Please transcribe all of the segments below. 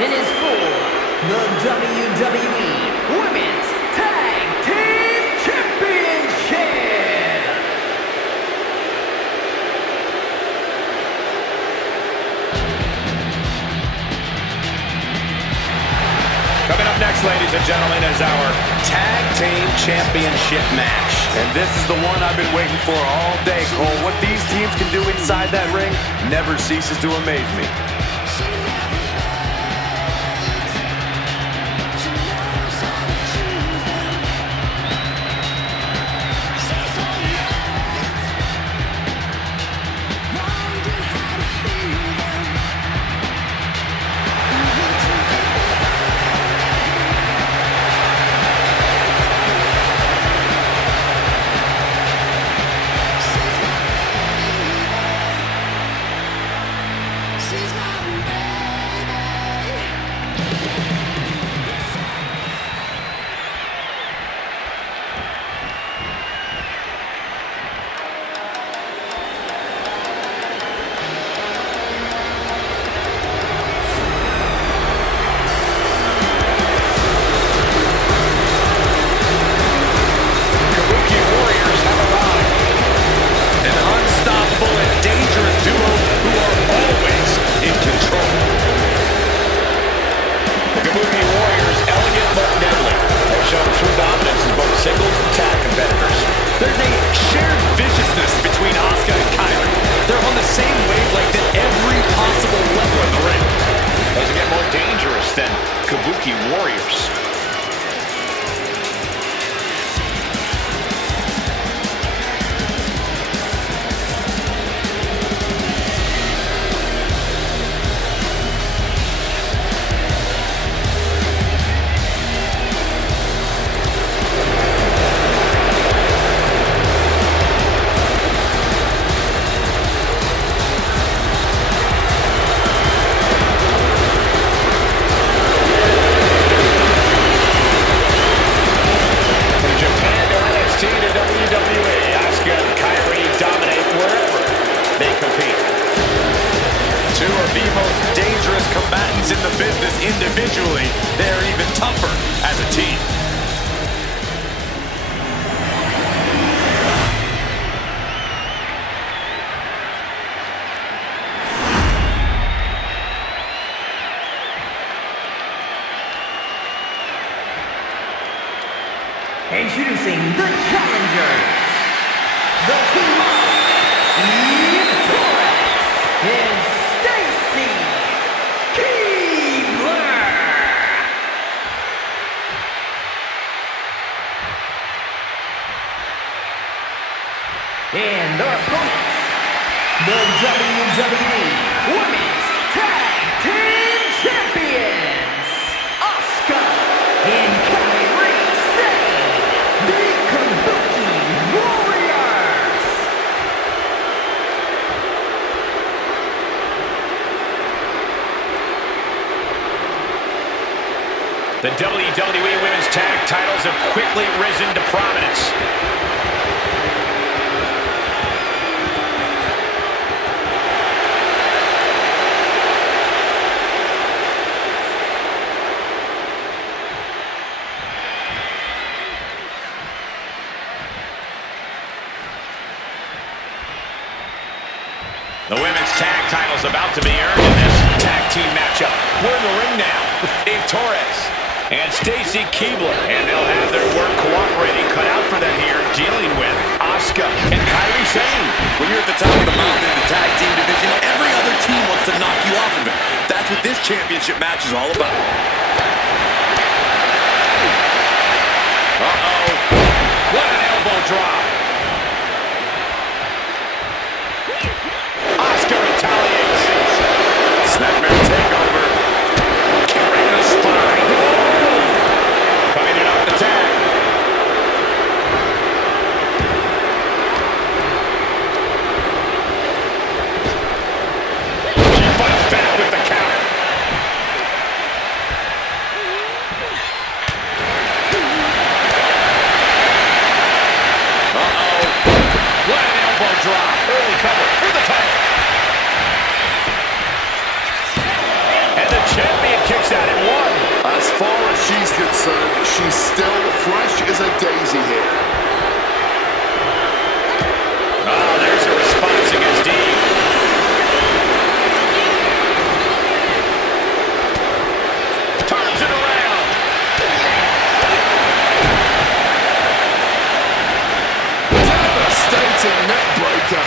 and is for the WWE Women's Tag Team Championship. Coming up next, ladies and gentlemen, is our Tag Team Championship match. And this is the one I've been waiting for all day, Cole. What these teams can do inside that ring never ceases to amaze me. Kabuki Warriors. In the business individually, they're even tougher as a team. Introducing the challengers, the team of Torres and Stacy. And their opponents, the WWE Women's Tag Team Champions, Asuka and Kyrie Sane, the Kabuki Warriors. The WWE Women's Tag titles have quickly risen to prominence. The women's tag title is about to be earned in this tag team matchup. We're in the ring now with Torres and Stacy Keibler, and they'll have their work cooperating cut out for them here, dealing with Asuka and Kyrie Sane. When you're at the top of the mountain in the tag team division, every other team wants to knock you off of it. That's what this championship match is all about. Uh-oh. What an elbow drop. Retaliates. Snapmare takeover. Carrying the spine. Coming in off the tag. She fights back with the counter. Uh-oh. What an elbow drop. Early cover for the title. Champion kicks As far as she's concerned, she's still fresh as a daisy here. Oh, there's a response against Eve. Turns it around. Devastating neck breaker.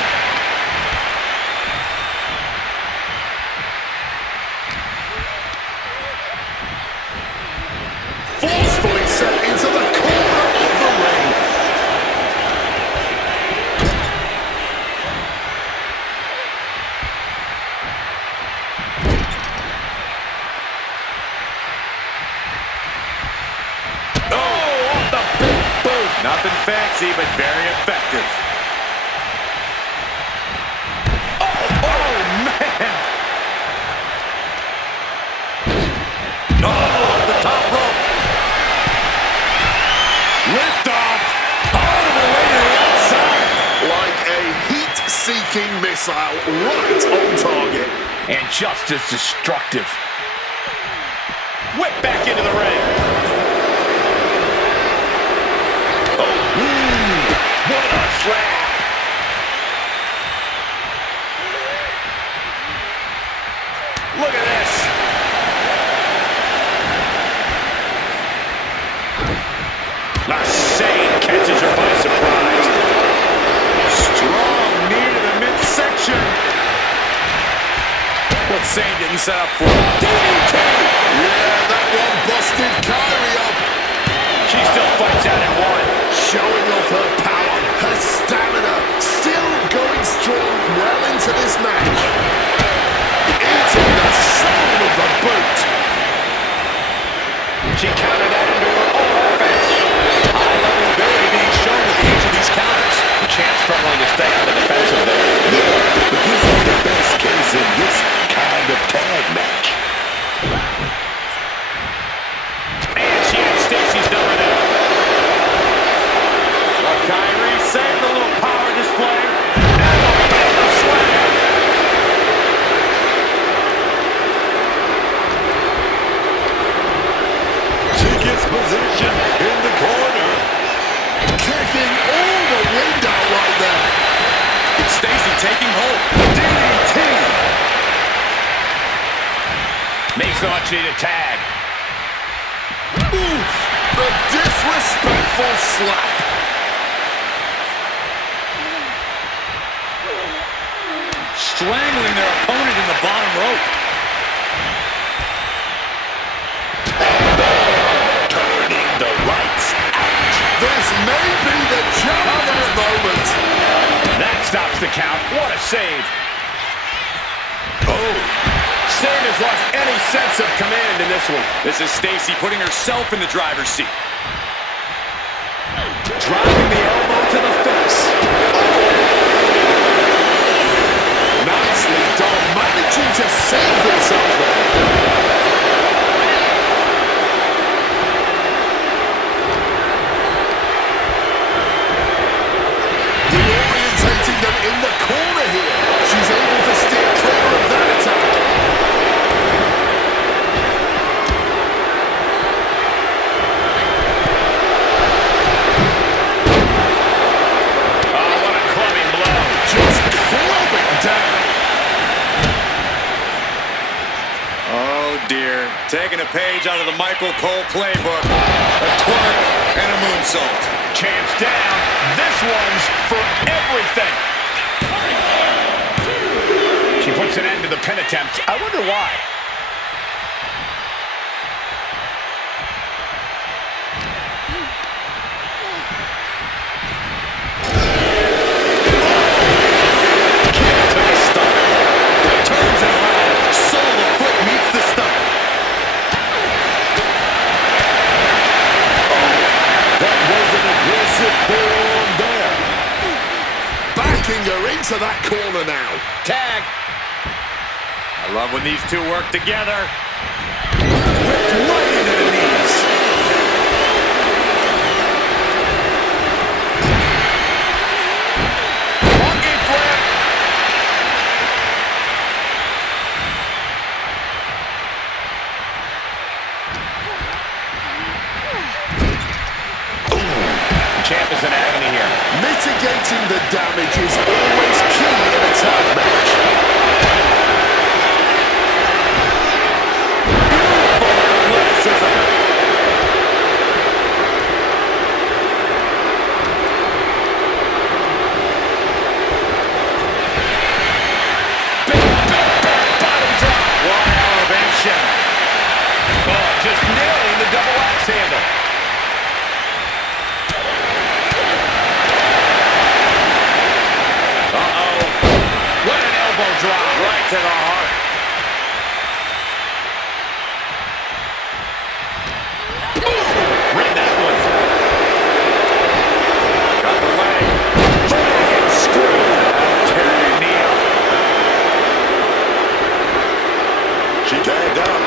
Forcefully set into the corner of the ring. Oh, off the big boot. Nothing fancy, but very effective. Oh, man. Oh, off the top rope. Lift off. All the way to the outside. Like a heat-seeking missile right on target. And just as destructive. Whip back into the ring. Oh, what a slap. Look at this. Sane catches her by surprise. Strong knee to the midsection. What Sane didn't set up for? DDT! Yeah, that one busted Kyrie up. She still fights out at one. Showing off her power, her stamina, still going strong well into this match. Into the soul of the boot. She countered that into her own offense. High-level ability being shown with each of these counters. The champ struggling to stay on the defensive there. Yeah, but this is the best case in this kind of tag match. And she has Stacy's number now. Kyrie saved a little power display. And a power slam. She gets position in the corner. Kicking all the wind out right there. Stacy taking hold. DDT. Makes the much-needed tag. Oof. The disrespectful slap. Strangling their opponent in the bottom rope. Turning the lights out. This may be the challenger's moment. That stops the count. What a save. Oh. Sane has lost any sense of command in this one. This is Stacy putting herself in the driver's seat. Driving the elbow to the face. Nicely done, managing to save himself there. Reorientating them in the corner here. She's able to steer clear of that attack. Oh, what a clubbing blow. Just clubbing down. Oh, dear. Taking a page out of the Michael Cole playbook. A twerk and a moonsault. Champ's down. This one's for everything. She puts an end to the pin attempt. I wonder why. Kick to the stomach. Turns it around. Sole of foot meets the stomach. That was an aggressive form there. Backing her into that corner now. Tag. I love when these two work together. Ripped right into the knees. Monkey flip. champ is in agony here. Mitigating the damage is always key in a tag match. Just nailing the double axe handle. Uh-oh. What an elbow drop right to the heart. Read that one. Got the leg. Dragon screw. Tearing knee up. She tagged out.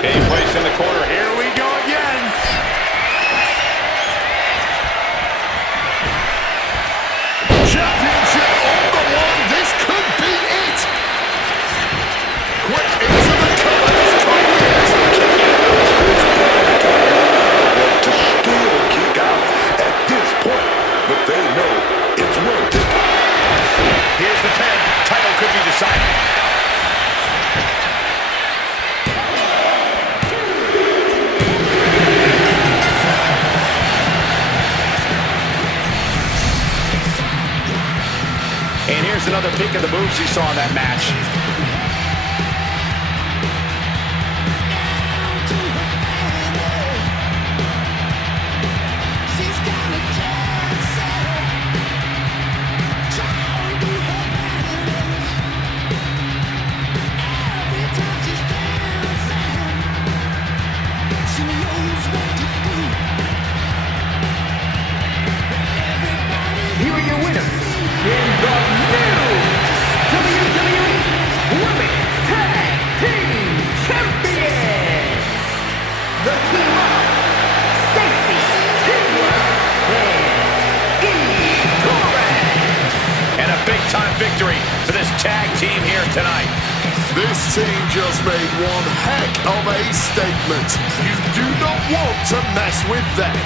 Being placed in the corner. Here we go again. Championship on the line. This could be it. Quick into the cover. This to still kick out at this point, but they know it's worth it. Here's the pin. Title could be decided. And here's another peek of the moves he saw in that match. Here are your winners in the new WWE Women's Tag Team Champions. The team of Stacy, Keibler, and Torres. And a big-time victory for this tag team here tonight. This team just made one heck of a statement. You do not want to mess with them.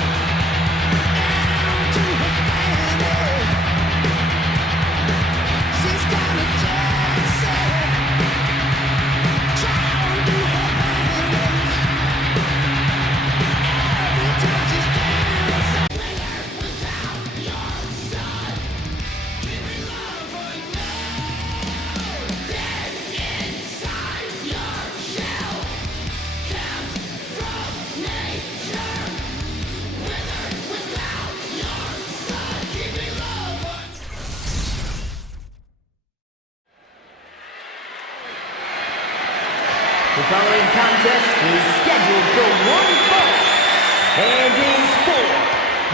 The following contest is scheduled for one fall and is for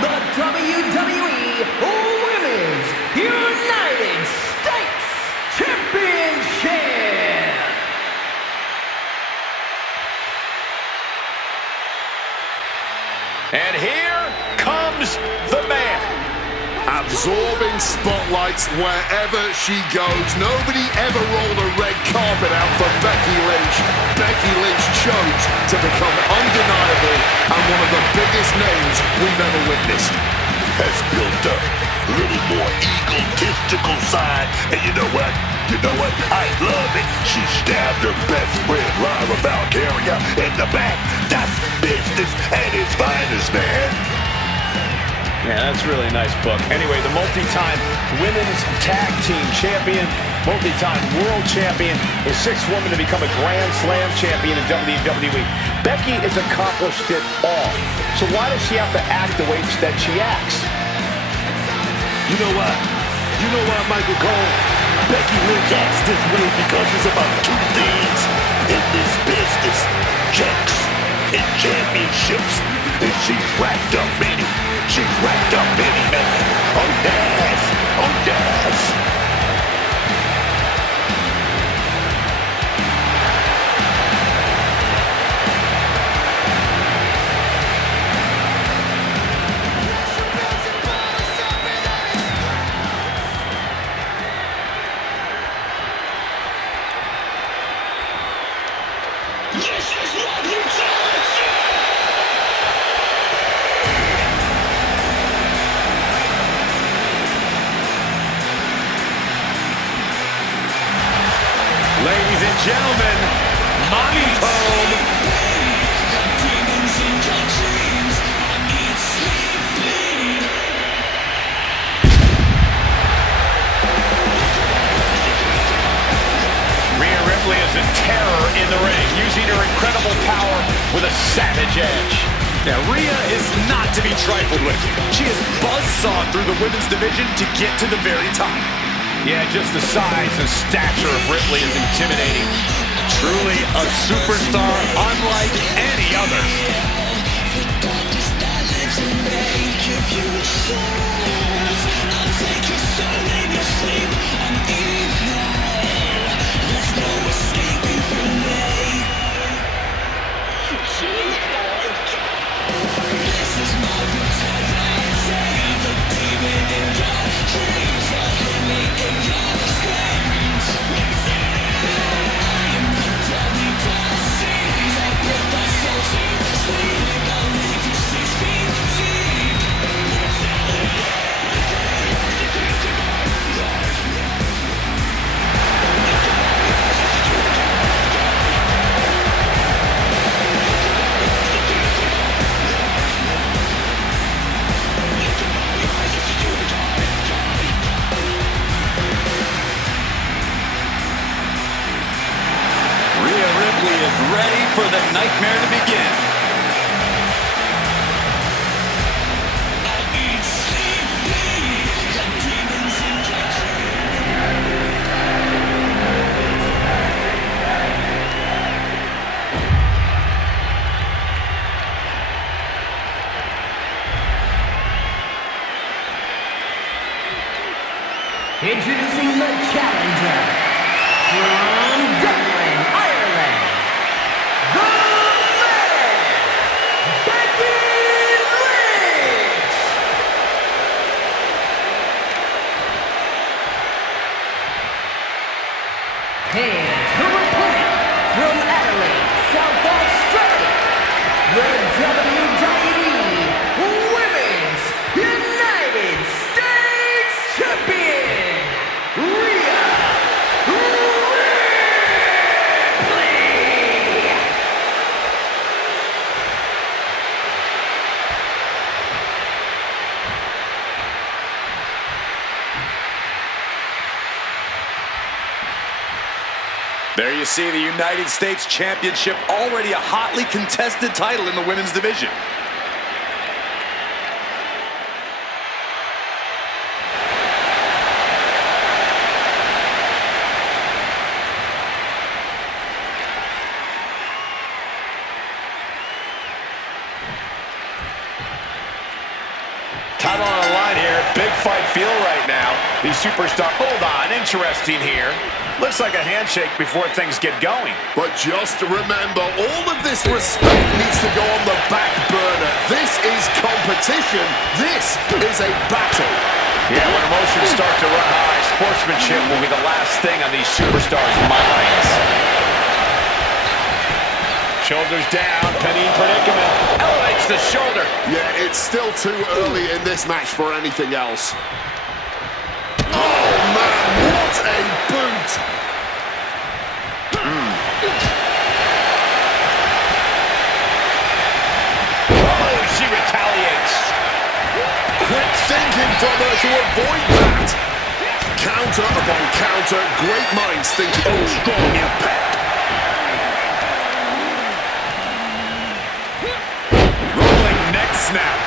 the WWE Women's United States Championship. And here comes the man. Absorbing spotlights wherever she goes. Nobody ever rolled a red carpet out for Becky Lynch. Becky Lynch chose to become undeniable and one of the biggest names we've ever witnessed. Has built up a little more egotistical side. And you know what? I love it. She stabbed her best friend, Lyra Valkyria, in the back. That's business at its finest, man. Yeah, that's a really nice book. Anyway, the multi-time women's tag team champion, multi-time world champion, is sixth woman to become a Grand Slam champion in WWE. Becky has accomplished it all. So why does she have to act the way that she acts? You know what? Michael Cole? Becky Lynch acts this way because it's about two things in this business: checks and championships. And she's racked up many. She's racked up many, man. Oh, yes. Oh, yes. gentlemen, mommy's home. Rhea Ripley is a terror in the ring, using her incredible power with a savage edge. Now, Rhea is not to be trifled with. She is buzzsawed through the women's division to get to the very top. Yeah, just the size and stature of Ripley is intimidating. Truly a superstar unlike any other. Ready for the nightmare to begin. Introducing the challenger from Dublin, Ireland, the man, Becky Lynch. And her opponent from Adelaide, South Australia, the WWE Women's United States Champion, Rhea Ripley. There you see the United States Championship, already a hotly contested title in the women's division. Title on the line here. Big fight feel right now. These superstars. Hold on. Interesting here. Looks like a handshake before things get going. But just remember, all of this respect needs to go on the back burner. This is competition. This is a battle. Yeah, when emotions start to run high, sportsmanship will be the last thing on these superstars' minds. Shoulders down, penny in predicament. Elevates the shoulder. Yeah, it's still too early in this match for anything else. Oh, man, what a boot. Oh, she retaliates. Quick thinking from her to avoid that. Counter upon counter, great minds thinking. Oh, strong impact. Rolling neck snap.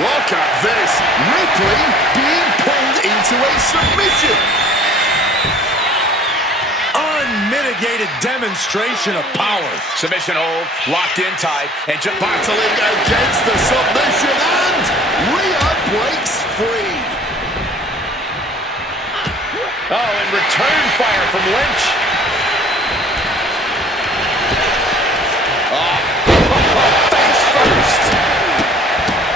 Look at this. Ripley being pulled into a submission. Unmitigated demonstration of power. Submission hold, locked in tight, and just Battling against the submission, and Rhea breaks free. oh, and return fire from Lynch. Face first.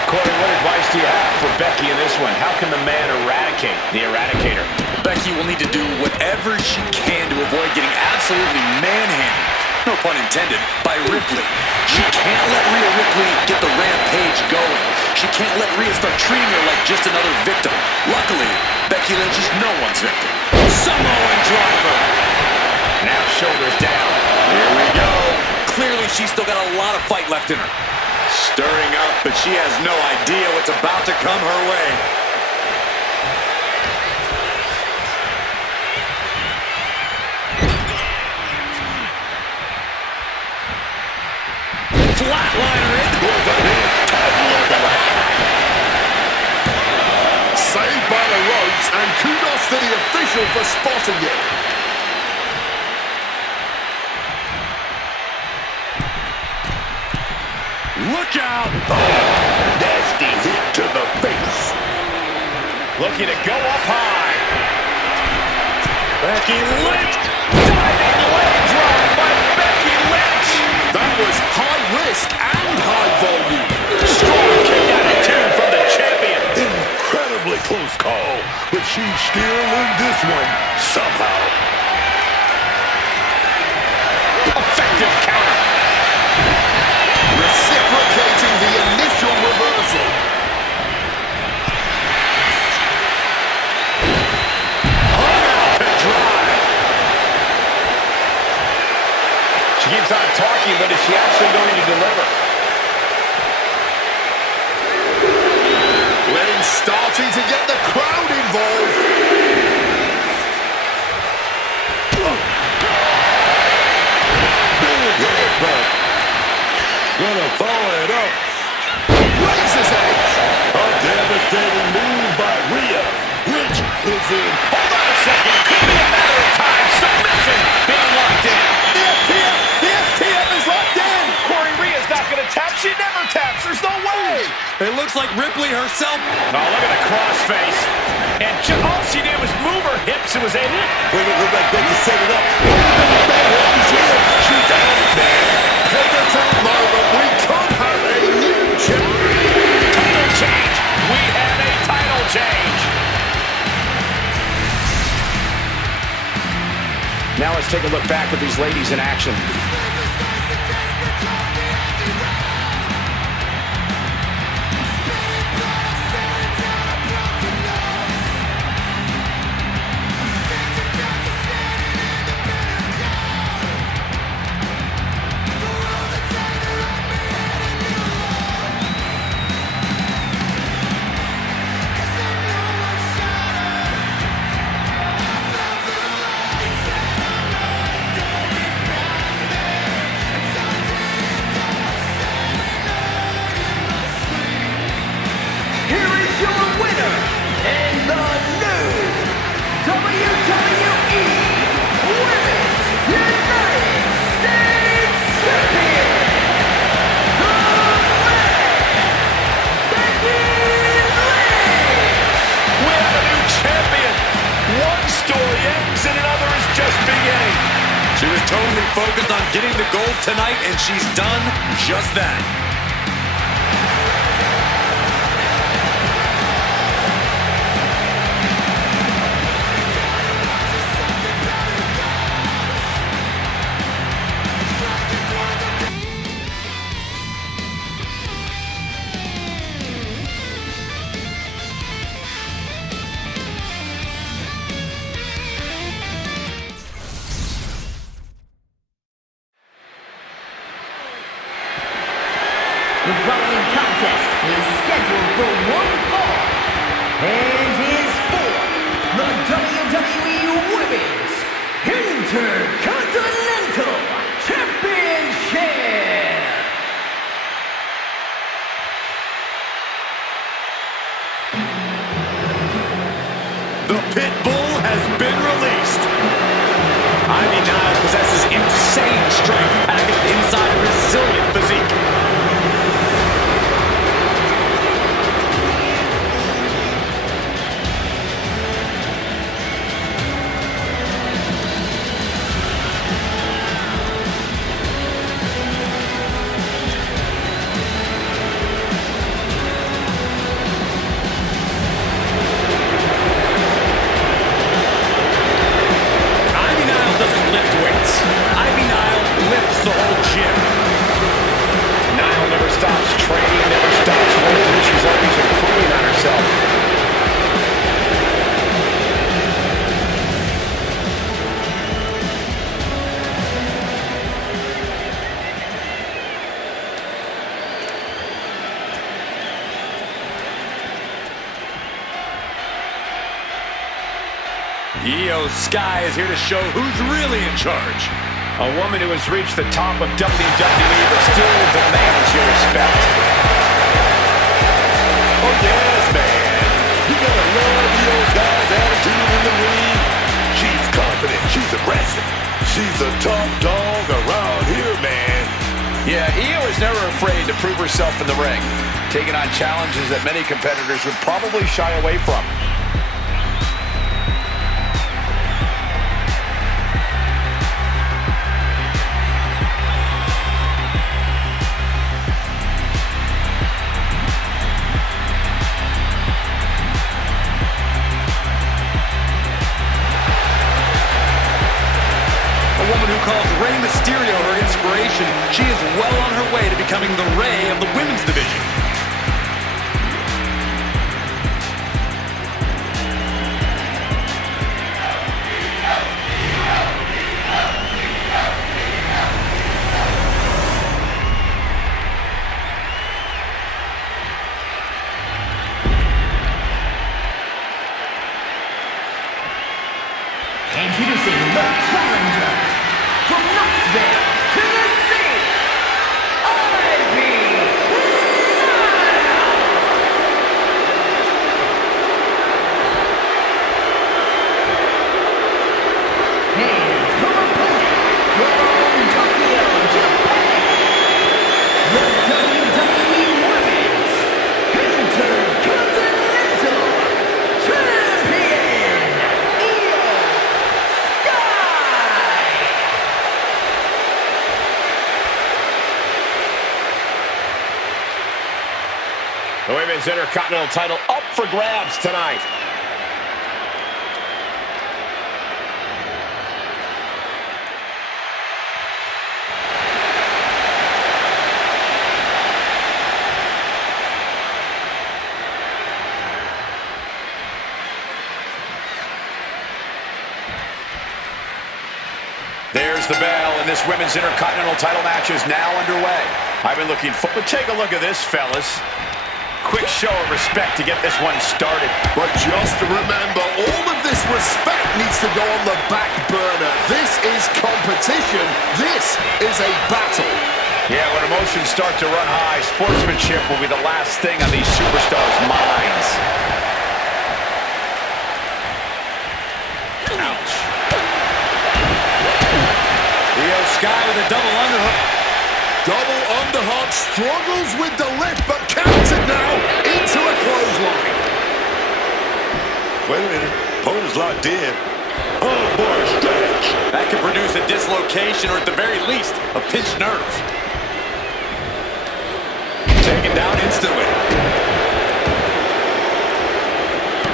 Corey, what advice do you have for Becky in this one? How can the man eradicate the Eradicator? Becky will need to do whatever she can to avoid getting absolutely manhandled, no pun intended, by Ripley. She can't let Rhea Ripley get the rampage going. She can't let Rhea start treating her like just another victim. Luckily, Becky Lynch is no one's victim. Samoan driver. Now shoulders down. Here we go. Clearly, she's still got a lot of fight left in her. Stirring up, but she has no idea what's about to come her way. Flatliner in. Saved by the ropes, and kudos to the official for spotting it. Look out! Oh, nasty hit to the face. Looking to go up high. Becky Lynch! Diving leg drop by Becky Lynch. That was high risk and high volume. Strong kick out of two from the champion. Incredibly close call, but she's still in this one somehow. Effective counter. Reciprocating the initial reversal. Out to drive. She keeps on talking, but is she actually going to deliver? Lynch starting to get the crowd involved. Gonna follow it up. Razor's edge. A devastating move by Rhea. Lynch is in. Hold on a second. Could be a matter of time. Submission being locked in. The FTF is locked in. Corey Rhea's not going to tap. She never taps. There's no way. It looks like Ripley herself. Oh, look at the crossface. And all she did was move her hips and was able to... Look like Becky set it up. She's out, man. Pivotal moment. We could have a new champion. Title change. We have a title change. Now let's take a look back at these ladies in action. She was totally focused on getting the gold tonight, and she's done just that. The following contest is scheduled for one fall and is for the WWE Women's Intercontinental Championship. The pit bull has been released. Ivy Nile possesses insane strength packaged inside a resilient physique. Io Sky is here to show who's really in charge. A woman who has reached the top of WWE but still demands your respect. Oh yes, man. You gotta love Io Sky's attitude in the ring. She's confident, she's aggressive. She's the top dog around here, man. Yeah, Io is never afraid to prove herself in the ring, taking on challenges that many competitors would probably shy away from. Calls Rey Mysterio her inspiration. She is well on her way to becoming the Rey of the women's division. Introducing the challenger from Knoxville, Tennessee, Ivy Nile. And her opponent from Tokyo, Japan, the WWE Women's Intercontinental Champion, The Women's Intercontinental title up for grabs tonight. There's the bell, and this Women's Intercontinental title match is now underway. I've been looking for... But take a look at this, fellas. Quick show of respect to get this one started. But just remember, all of this respect needs to go on the back burner. This is competition. This is a battle. Yeah, when emotions start to run high, sportsmanship will be the last thing on these superstars' minds. Ouch. Io Sky with a double underhook. Double underhook, struggles with the lift, but counted now into a clothesline. Wait a minute. Opponent's locked in. Oh, boy, stretch. That could produce a dislocation or at the very least, a pinched nerve. Taken down instantly.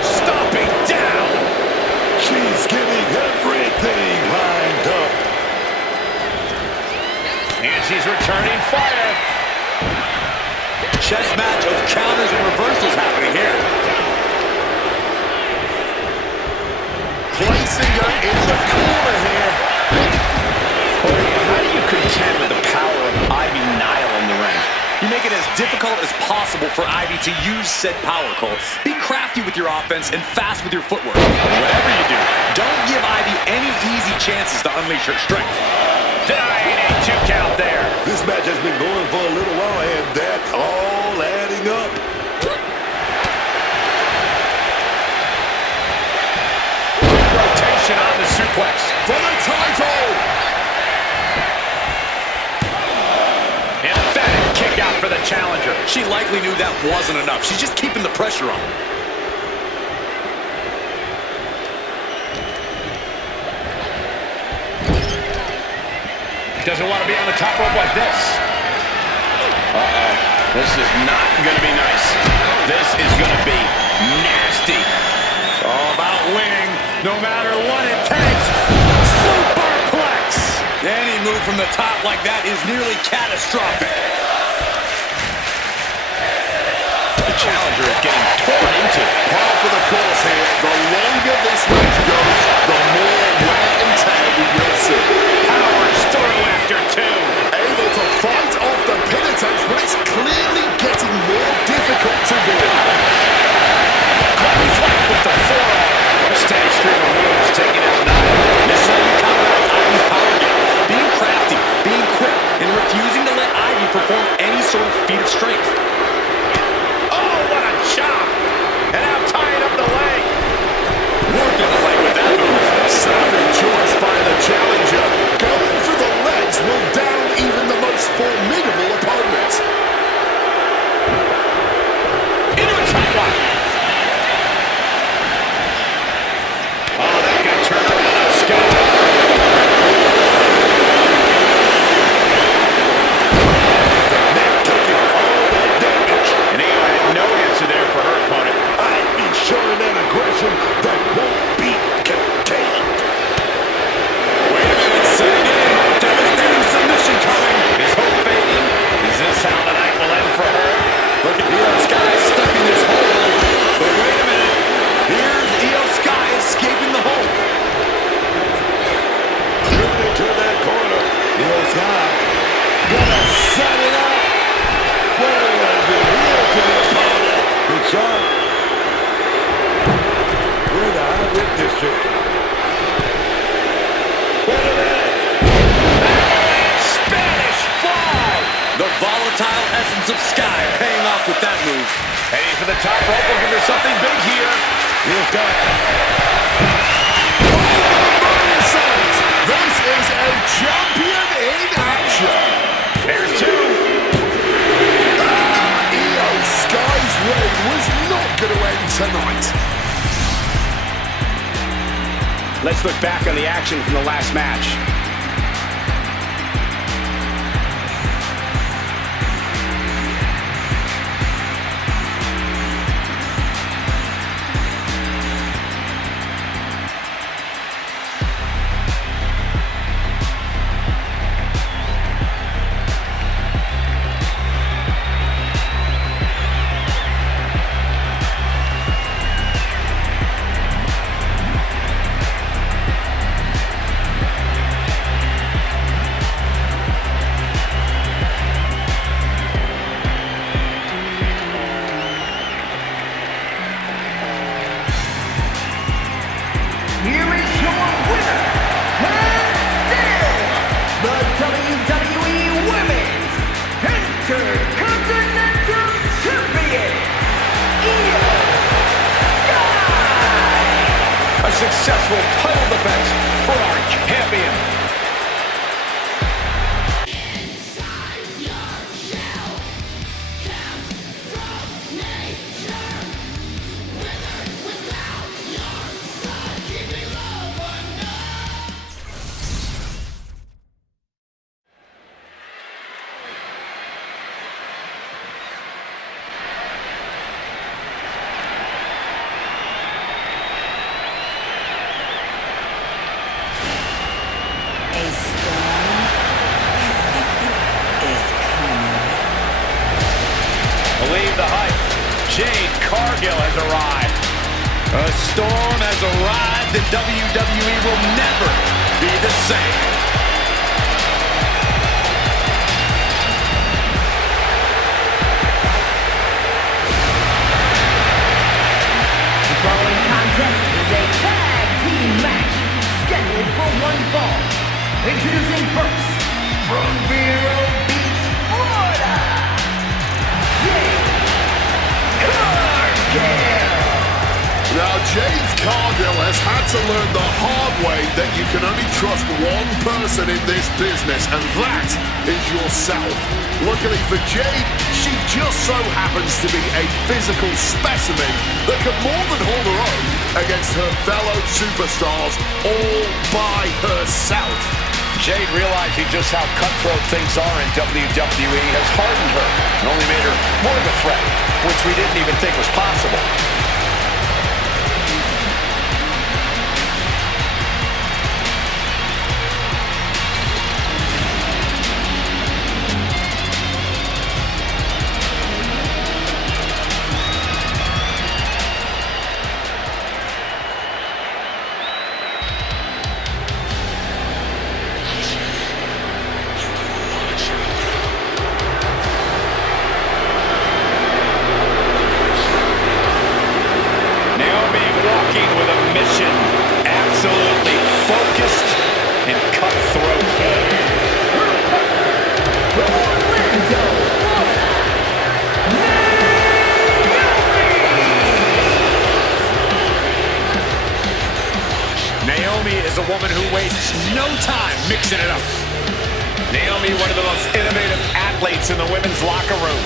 Stomping down. She's getting everything lined up. And she's returning fire. Chess match of counters and reversals happening here. Placing her in the corner here. How do you contend with the power of Ivy Nile in the ring? You make it as difficult as possible for Ivy to use said power, Cole. Be crafty with your offense and fast with your footwork. Whatever you do, don't give Ivy any easy chances to unleash her strength. Denying a 2 count there. This match has been going for a little while, and that's all adding up. Quick rotation on the suplex. For the title. Emphatic kick out for the challenger. She likely knew that wasn't enough. She's just keeping the pressure on. Doesn't want to be on the top rope like this. Uh-oh. This is not going to be nice. This is going to be nasty. It's all about winning, no matter what it takes. Superplex! Any move from the top like that is nearly catastrophic. The challenger is getting torn into. Par for the course here. The longer this match goes, the more wear and tear we will see. Power through after 2. Able to fight off the pin attempts, but it's clearly getting more difficult to do. Caught flat with the forearm. A steady stream of moves to it. Wait a minute. Spanish fly. The volatile essence of Sky paying off with that move. Heading for the top rope, looking for something big here. Here's that. This is a champion in action. There's two. Io Sky's reign was not going to end tonight. Let's look back on the action from the last match. Here is your winner, and still the WWE Women's Intercontinental Champion, Io Sky! A successful title defense for our champion. Believe the hype. Jade Cargill has arrived. A storm has arrived and WWE will never be the same. The following contest is a tag team match scheduled for one fall. Introducing first, from Vero Beach, Florida, Jade Cargill. Now, Jade Cargill has had to learn the hard way that you can only trust one person in this business, and that is yourself. Luckily for Jade, she just so happens to be a physical specimen that can more than hold her own against her fellow superstars all by herself. Jade realizing just how cutthroat things are in WWE has hardened her and only made her more of a threat, which we didn't even think was possible. Absolutely focused and cutthroat. Naomi is a woman who wastes no time mixing it up. Naomi, one of the most innovative athletes in the women's locker room.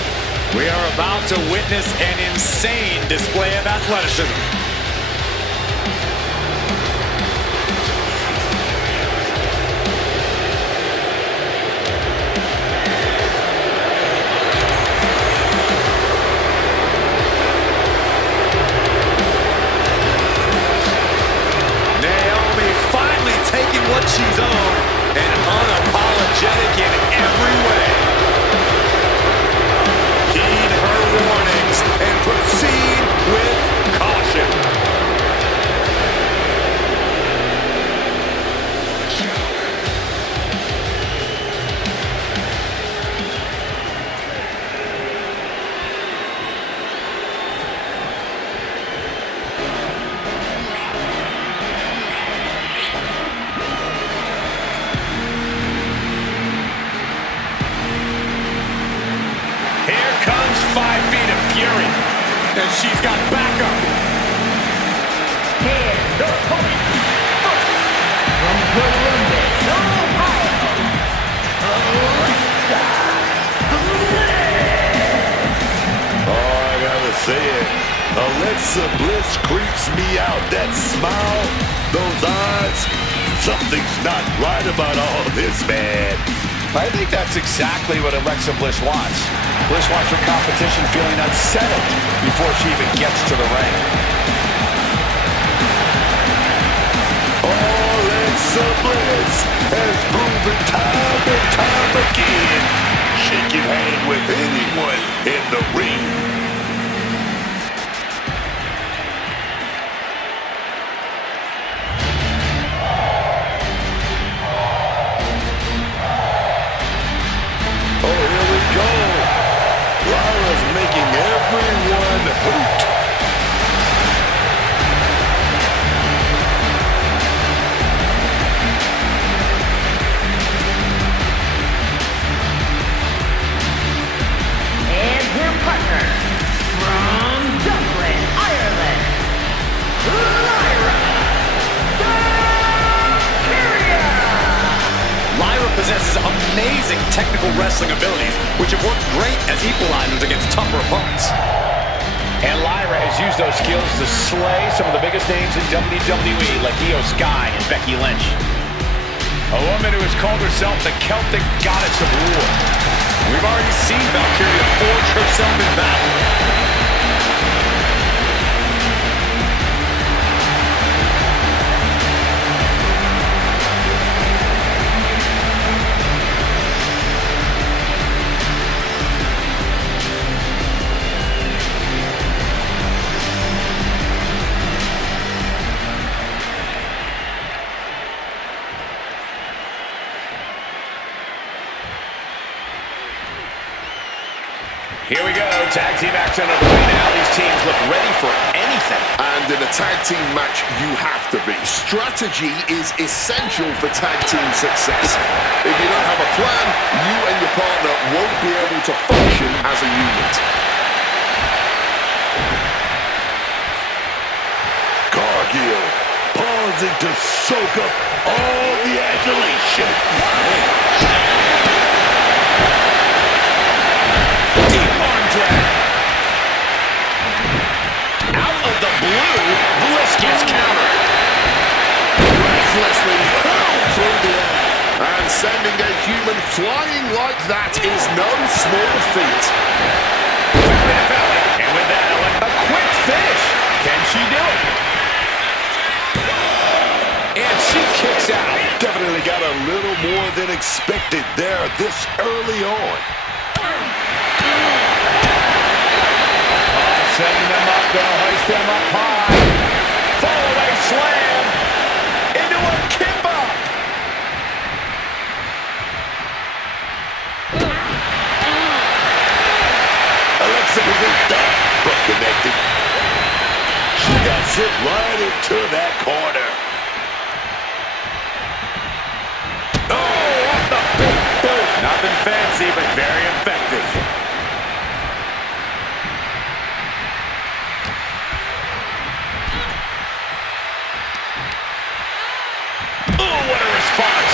We are about to witness an insane display of athleticism. Taking what she's owned and unapologetic in every way. Heed her warnings and proceed with caution. and she's got backup. And the opponent, first, from Columbus, Ohio, Alexa Bliss. Oh, I gotta say it. Alexa Bliss creeps me out. That smile, those eyes. Something's not right about all this, man. I think that's exactly what Alexa Bliss wants. Bliss wants her competition feeling unsettled before she even gets to the ring. Alexa Bliss has proven time and time again she can hang with anyone in the ring. Lyra's making everyone hoot. And her partner, from Dublin, Ireland, Lyra Valkyria. Lyra possesses amazing technical wrestling abilities, which have worked great as equalizers against tougher opponents. And Lyra has used those skills to slay some of the biggest names in WWE, like Io Sky and Becky Lynch. A woman who has called herself the Celtic goddess of war. We've already seen Valkyria forge herself in battle. Here we go, tag team action underway now. These teams look ready for anything. And in a tag team match, you have to be. Strategy is essential for tag team success. If you don't have a plan, you and your partner won't be able to function as a unit. Cargill pausing to soak up all the adulation. Out of the blue, Bliss gets countered. Restlessly hurled through the air. And sending a human flying like that is no small feat. And with that, a quick finish. Can she do it? And she kicks out. Definitely got a little more than expected there this early on. Setting them up, gonna hoist them up high. Fall away slam. Into a kip up. Alexa was in that, but connected. She got sent right into that corner. Oh, off the big boot. Nothing fancy, but very effective. What a response.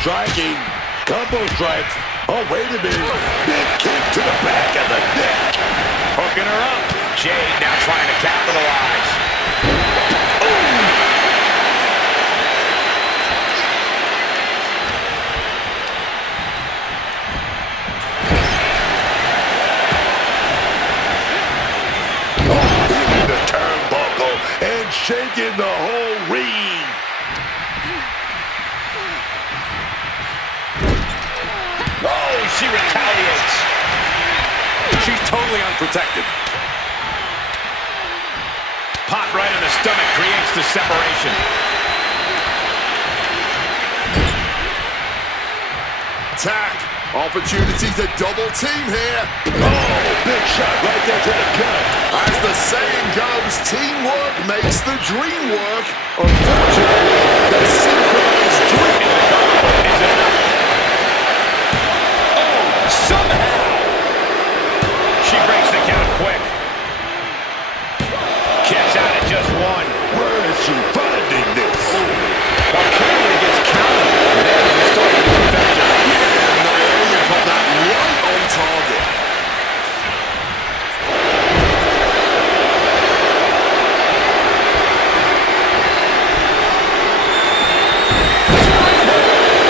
Striking. Combo strikes. Oh, wait a minute. Big kick to the back of the neck. Hooking her up. Jade now trying to capitalize. And shaking the whole ring. Oh, she retaliates. She's totally unprotected. Pop right in the stomach creates the separation. Attack Opportunity to double team here. Oh, big shot right there to the gut. As the saying goes, teamwork makes the dream work. Unfortunately, the synchronized dream. Is it enough? Oh, somehow. She breaks the count quick. Kicks out at just one. Where is she finding this? Valkyria gets counted. That is starting to affect her. Yeah, Naomi put that right on target.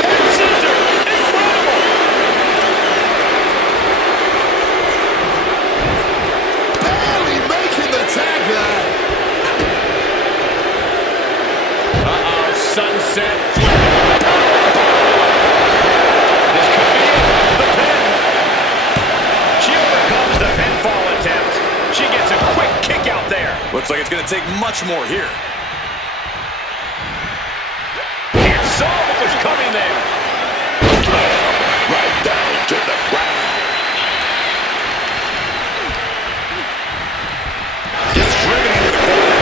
Head scissor. Incredible. Barely making the tag there. Uh-oh, sunset. This could be it. The pin. She overcomes the pinfall attempt. She gets a quick kick out there. Looks like it's going to take much more here. And saw what was coming there. Right down to the ground. Gets driven into the corner.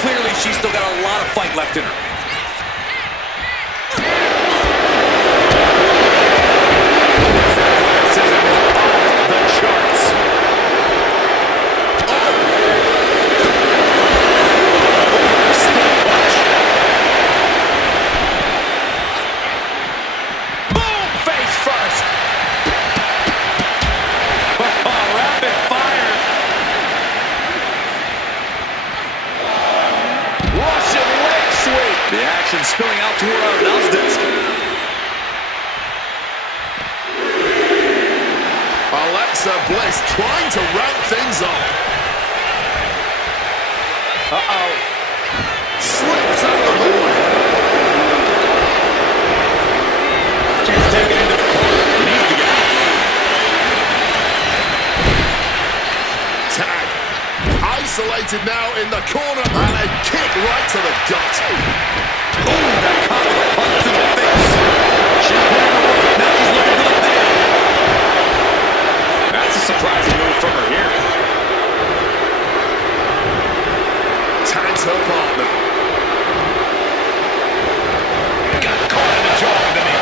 Clearly, she's still got a lot of fight left in her. The charts. Boom! Face first. Rapid fire. Russian leg sweep. The action spilling out toward our announce desk. Alexa Bliss trying to ramp things up. Uh-oh. Slips out of the way. She's taken into the corner. Needs to get out. Tag. Isolated now in the corner and a kick right to the gut. Ooh, that caught with a punch to the face. She's putting her work. Now she's looking for the pin. That's a surprising move from her here. Tags her partner. Got caught in the jaw with the knee.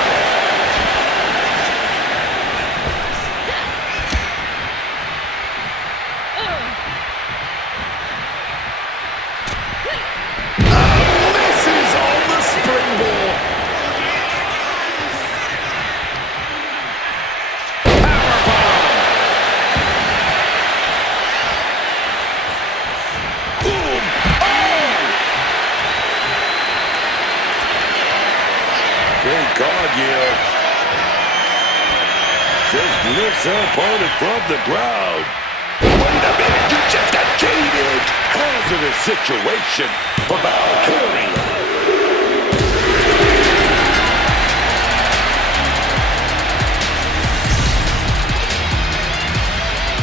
Misses on the springboard. Great Cargill just lifts her opponent from the ground. Wait a minute, you just got jaded. Hazardous situation for Valkyria.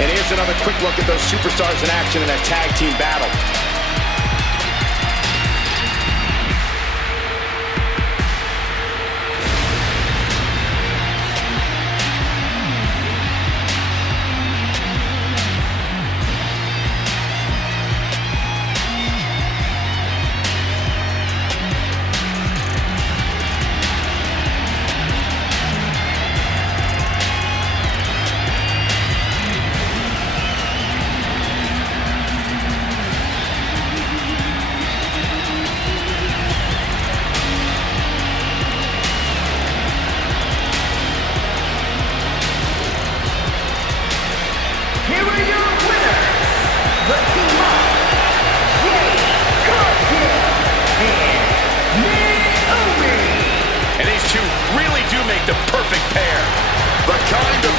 And here's another quick look at those superstars in action in a tag team battle.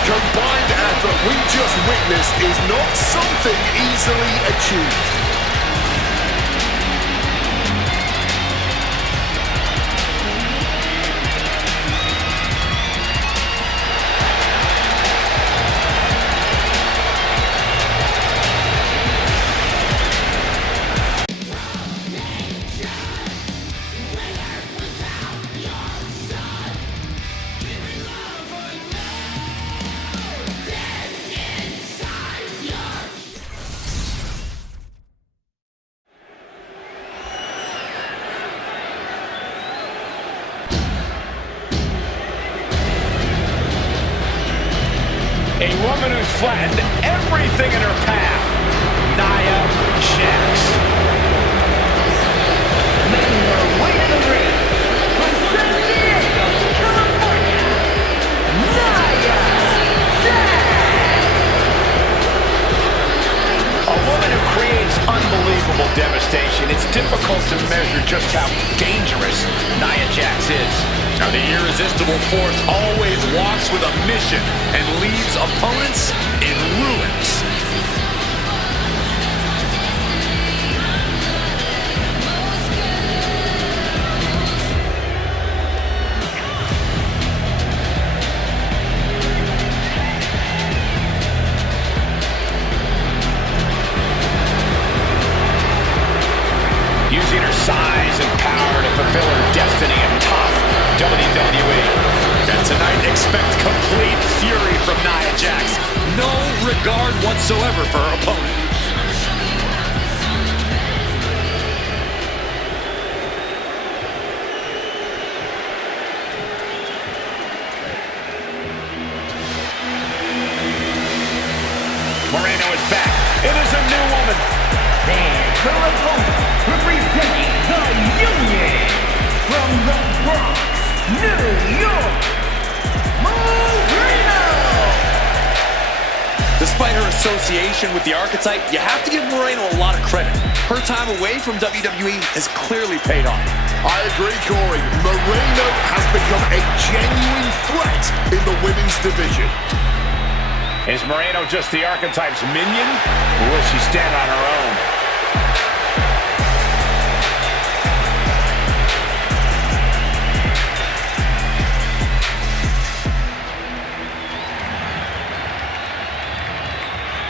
combined effort we just witnessed is not something easily achieved. A woman who's flattened everything in her path. Nia Jax. Making her way to the ring from San Diego, California, Nia Jax. A woman who creates unbelievable devastation. It's difficult to measure just how dangerous Nia Jax is. Now, the irresistible force always walks with a mission and leaves opponents in ruins. Using her size and power to fulfill her destiny in tough WWE. And tonight, expect complete fury from Nia Jax. No regard whatsoever for her opponent. Moreno is back. It is a new woman. And her opponent, representing the Union from the Bronx, New York, Moreno. Despite her association with the archetype, you have to give Moreno a lot of credit. Her time away from WWE has clearly paid off. I agree, Corey. Moreno has become a genuine threat in the women's division. Is Moreno just the archetype's minion, or will she stand on her own?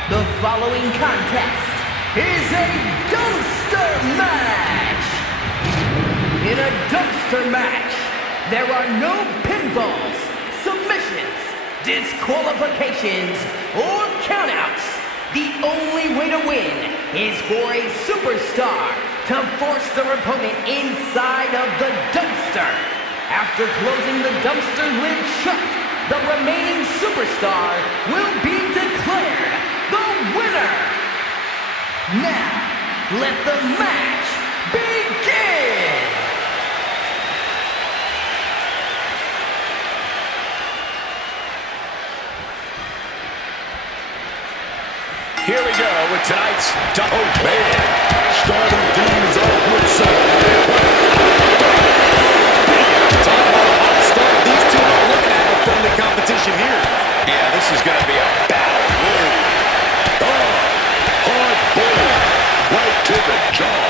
The following contest is a dumpster match. In a dumpster match, there are no pinfalls, submissions, disqualifications, or countouts. The only way to win is for a superstar to force their opponent inside of the dumpster. After closing the dumpster lid shut, the remaining superstar will be declared the winner. Now, let the match begin. Here we go with tonight's double. Oh, man. Starting things off with some. Talk about a hot start. These two are looking at a friendly competition here. Yeah, this is going to be a battle. Hard ball. Right to the jaw.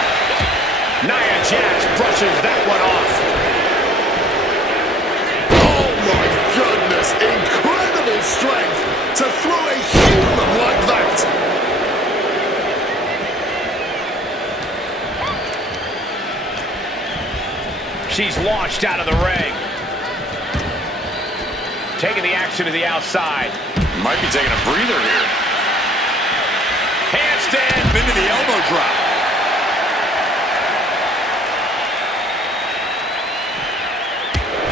Nia Jax brushes that one off. Oh my goodness, incredible strength to throw a human like that. She's launched out of the ring. Taking the action to the outside. Might be taking a breather here. Handstand. Into the elbow drop.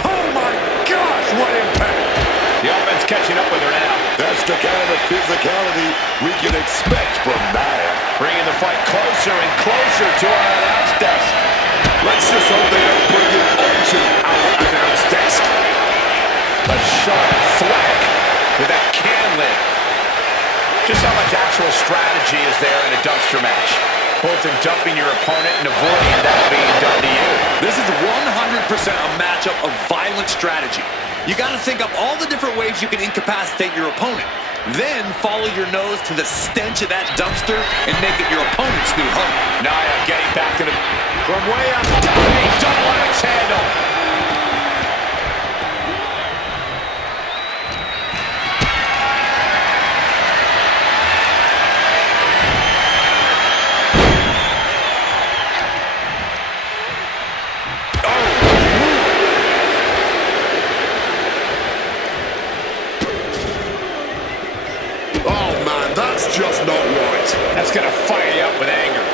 Oh my gosh, what impact. The offense catching up with her now. That's the kind of physicality we can expect from Nia. Bringing the fight closer and closer to our announce desk. Let's just hope they don't bring it onto our announce desk. A sharp thwack with that can lid. Just how much actual strategy is there in a dumpster match? Both in dumping your opponent and avoiding that being done to you. This is 100% a matchup of violent strategy. You got to think up all the different ways you can incapacitate your opponent. Then follow your nose to the stench of that dumpster and make it your opponent's new home. Nia getting back to the... From way up top, a double axe handle. Just not right. That's going to fire you up with anger.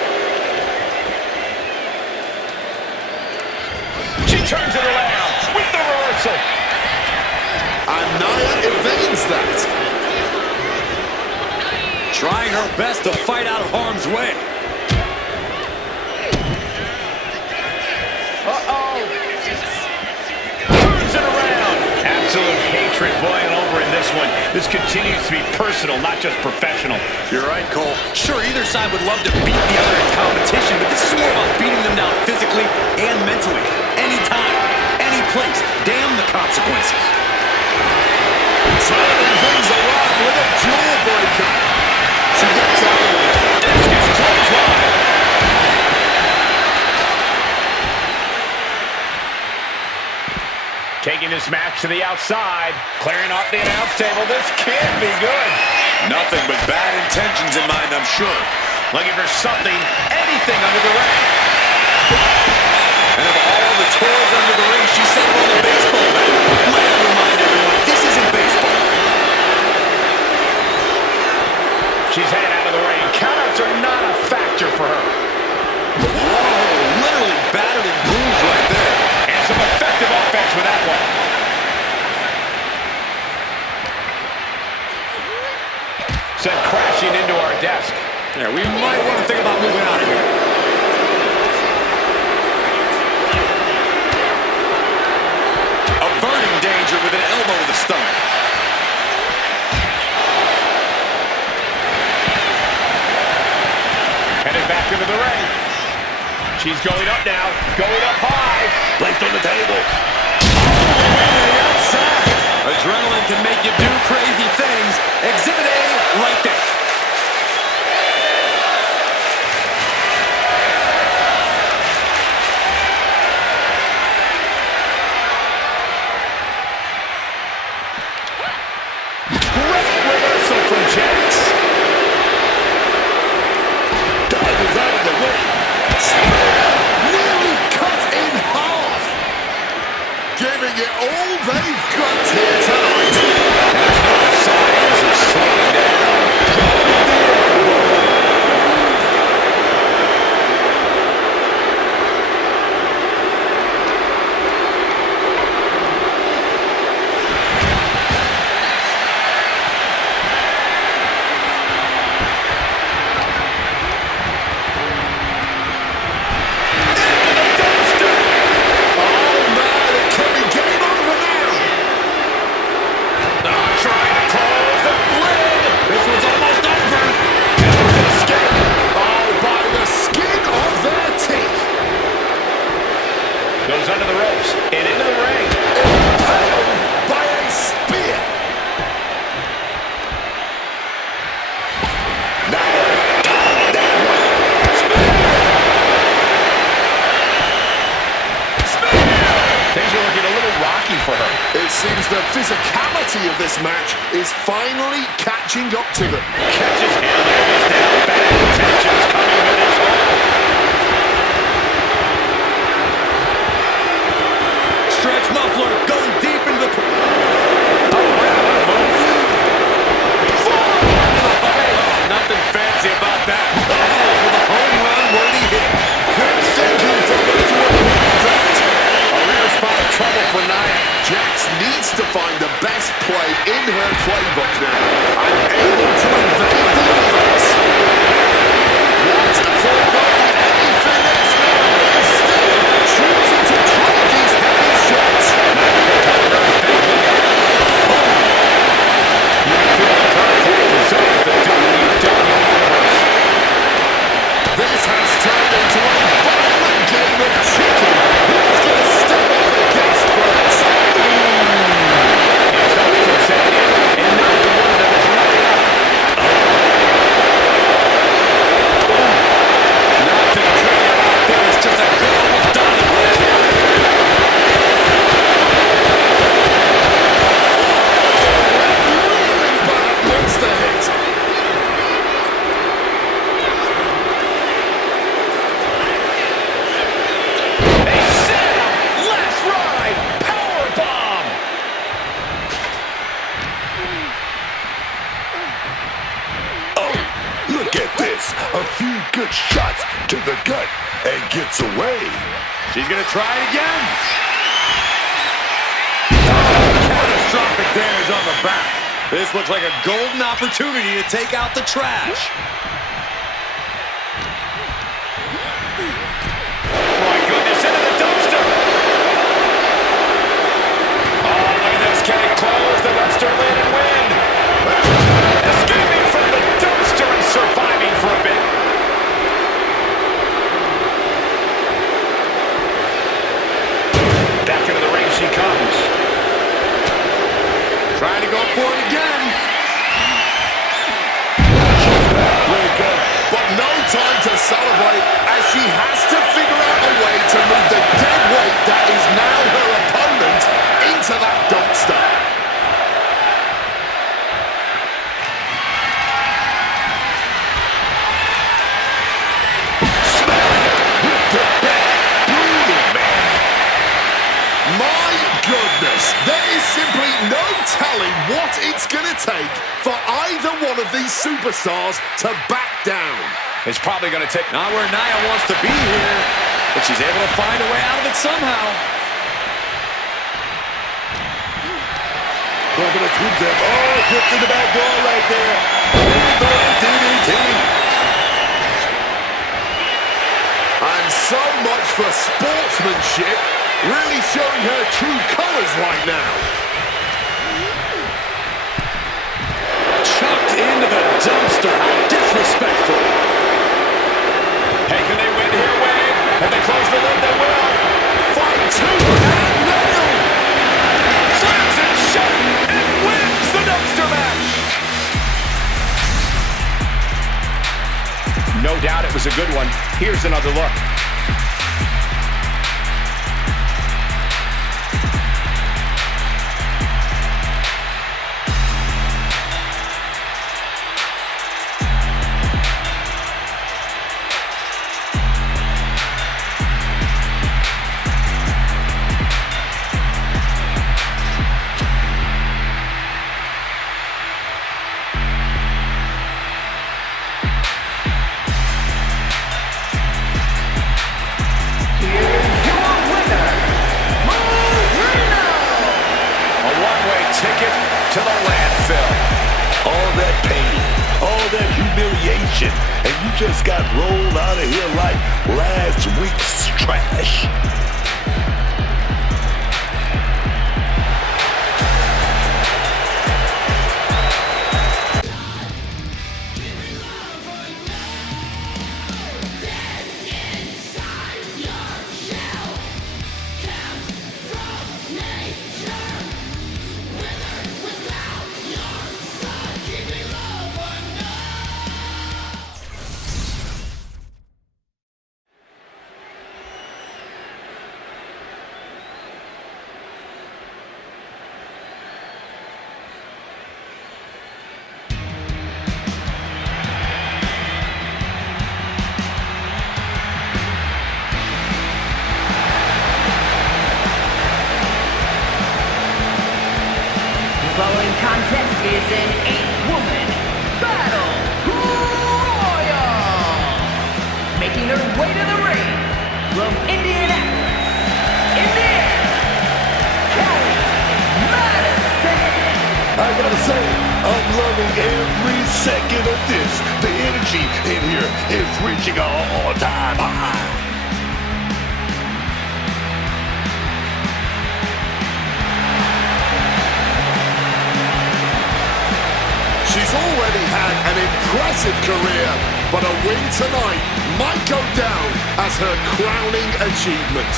She turns it around with the reversal. And Nia evades that. Trying her best to fight out of harm's way. Turns it around. Absolute hatred boiling over in this one. This continues to be personal, not just professional. You're right, Cole. Sure, either side would love to beat the other in competition, but this is more about beating them down physically and mentally. Anytime, any place. Damn the consequences. Turning things around with a jawbreaker. She gets out of it. This is clothesline. Taking this match to the outside, clearing off the announce table. This can't be good. Nothing but bad intentions in mind, I'm sure. Looking for something, anything under the ring. And of all the toys under the ring, she set on the baseball bat. Let me remind everyone, this isn't baseball. She's headed out of the ring. Countouts are not a factor for her. Whoa, literally battered and bruised right there. And some effective offense with that one. Sent crashing into our desk. Yeah, we might want to think about moving out of here. Averting danger with an elbow to the stomach. Headed back into the ring. She's going up now. Going up high. Placed on the table. To the outside. Adrenaline can make you do crazy things. Exhibit A right there. Great reversal from Jax. Divers out of the way. Nearly cut in half. Giving it all they've got here tonight. There's no signs of slowing down. Goes under the ropes and into the ring. Impaled by a spear. Things are looking a little rocky for her. It seems the physicality of this match is finally catching up to them. Catches him. There down. Bad intentions coming with his own. Stretch muffler going deep into the... Nothing fancy about that. With a home run worthy hit. Quick thinking from those who are being that. A real spot of trouble for Nile. Jax needs to find the best play in her playbook now. And able to evade the offense. What for going anything else now? Instead, choosing to trade these heavy shots. This has turned into a violent game of chicken. Who's going to step on the gas first? It's up to second, and neither one of them is letting up. Nothing tricky about this. Just a good old Donnie right here. Really bad monster hit. They set up. Last ride. Power bomb. Oh, look at this. A few good shots to the gut and gets away. She's going to try it again. Catastrophic damage on the back. This looks like a golden opportunity to take out the trash. My goodness, into the dumpster. Oh, look at this. Can it close the dumpster lid and win? Escaping from the dumpster and surviving for a bit. Back into the ring she comes. Trying to go for it again. But no time to celebrate as she has to figure out a way to move the dead weight that is now her opponent into that dumpster. My goodness, there is simply no telling what it's going to take for either one of these superstars to back down. It's probably going to take... Not where Nile wants to be here, but she's able to find a way out of it somehow. Oh, gets in the back door right there. DDT. And so much for sportsmanship, really showing her true colors right now. Chucked into the dumpster. How disrespectful. Hey, can they win here, Wade? If they close the lid, they will. Fight two and nail. Slams it shut and wins the dumpster match. No doubt it was a good one. Here's another look. Ticket to the landfill. All that pain, all that humiliation, and you just got rolled out of here like last week's trash. Following contest is an 8-woman battle royal. Making her way to the ring from Indianapolis, Indiana, Kelly Madison. I gotta say, I'm loving every second of this. The energy in here is reaching an all-time high. She's already had an impressive career, but a win tonight might go down as her crowning achievement.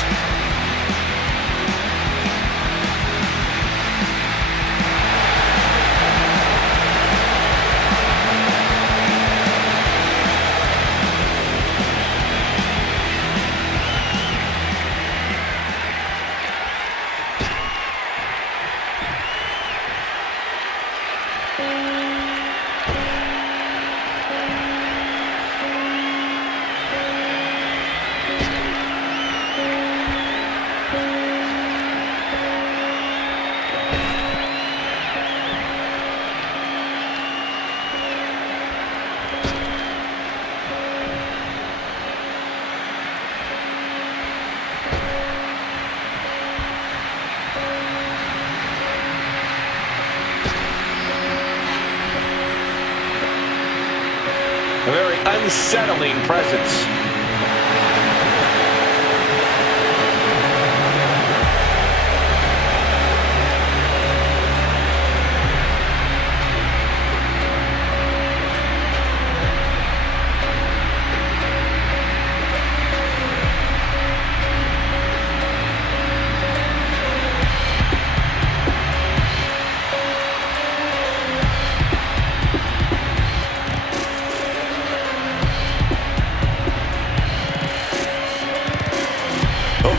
A very unsettling presence.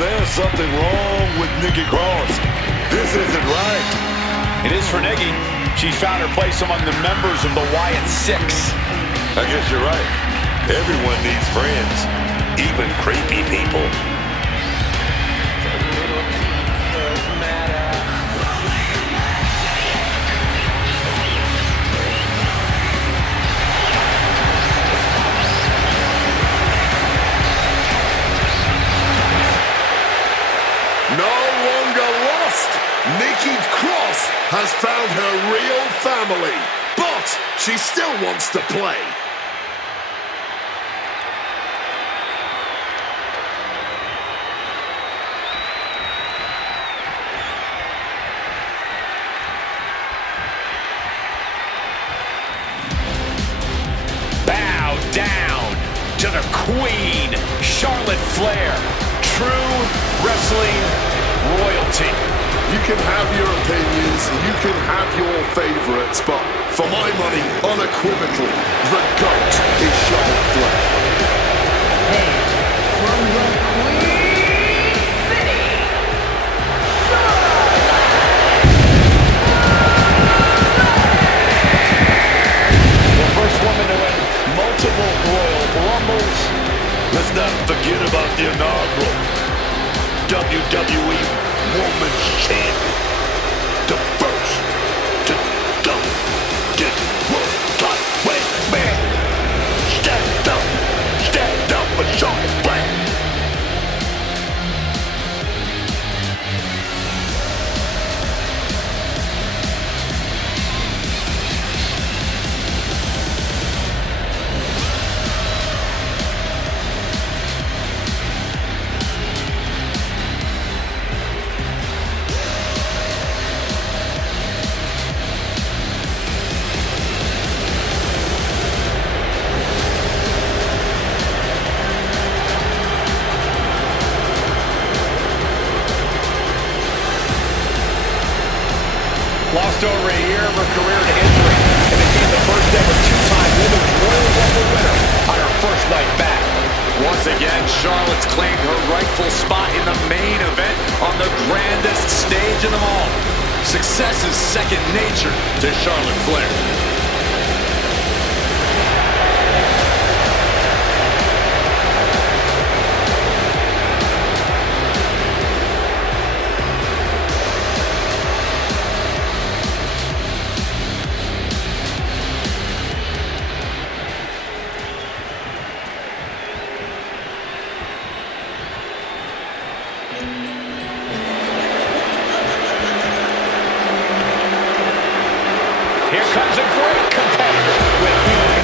There's something wrong with Nikki Cross. This isn't right. It is for Nikki. She's found her place among the members of the Wyatt Six. I guess you're right. Everyone needs friends, even creepy people. Nikki Cross has found her real family, but she still wants to play. Bow down to the Queen, Charlotte Flair, true wrestling royalty. You can have your opinions, you can have your favorites, but for my money, unequivocally, the GOAT is Charlotte Flair. Hey, from the Queen City, the first woman to win multiple Royal Rumbles. Let's not forget about the inaugural WWE Women's Champion, the first to dunk this world title. Man, stand up for Charlotte Flair. Lost over a year of her career to injury and became the first ever two-time Women's Royal Rumble winner on her first night back. Once again, Charlotte's claimed her rightful spot in the main event on the grandest stage of them all. Success is second nature to Charlotte Flair. Here comes a great competitor with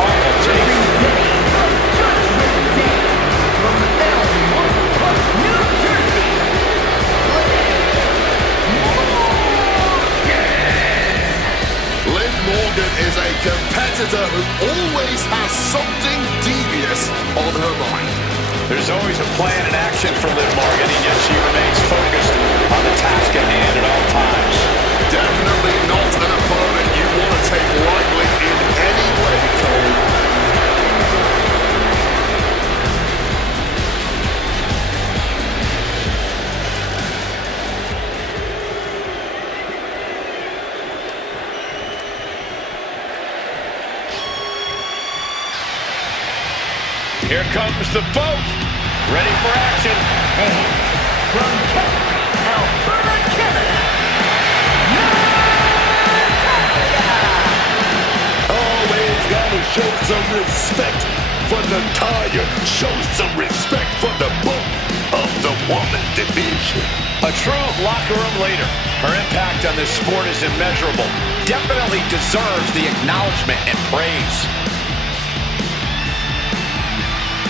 awful taste. from Elm, New Jersey, Liv Morgan is a competitor who always has something devious on her mind. There's always a plan in action for Liv Morgan, and yet she remains focused on the task at hand at all times. Definitely not an opponent you want to take lightly in any way, Cole. Here comes the boat, ready for action. and from Calgary, Alberta, Canada, Always gotta show some respect for Natalia. Show some respect for the book of the woman division. A true locker room leader. Her impact on this sport is immeasurable. Definitely deserves the acknowledgement and praise.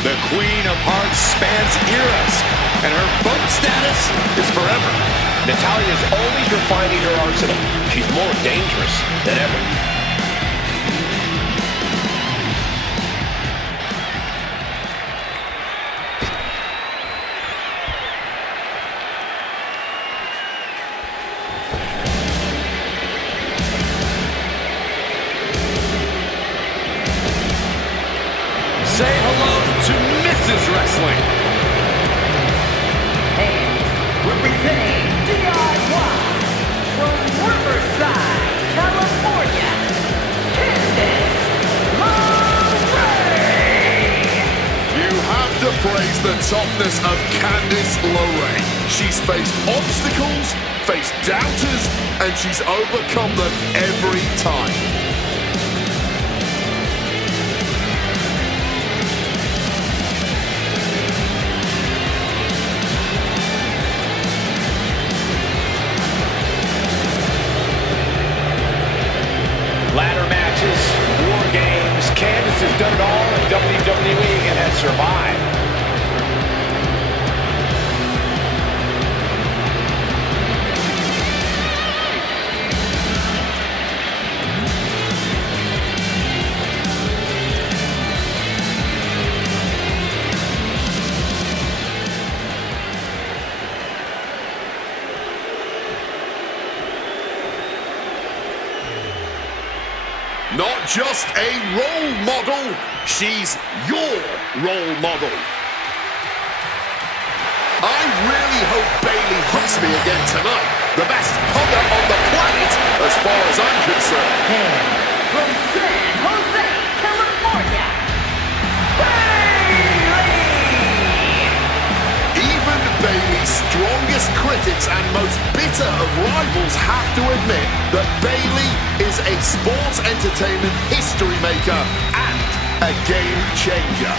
The Queen of Hearts spans eras, and her boat status is forever. Natalya's always refining her arsenal. She's more dangerous than ever. Say hello to Mrs. Wrestling. And representing DIY from Riverside, California, Candice LeRae. You have to praise the toughness of Candice LeRae. She's faced obstacles, faced doubters, and she's overcome them every time. Ladder matches, war games. Candice has done it all in WWE and has survived. Not just a role model, she's your role model. I really hope Bayley hugs me again tonight. The best hugger on the planet, as far as I'm concerned. And from San Jose, California, Bayley! Even Bayley's strongest critics and most bitter of rivals have to admit that Bayley is a sports entertainment history maker and a game changer.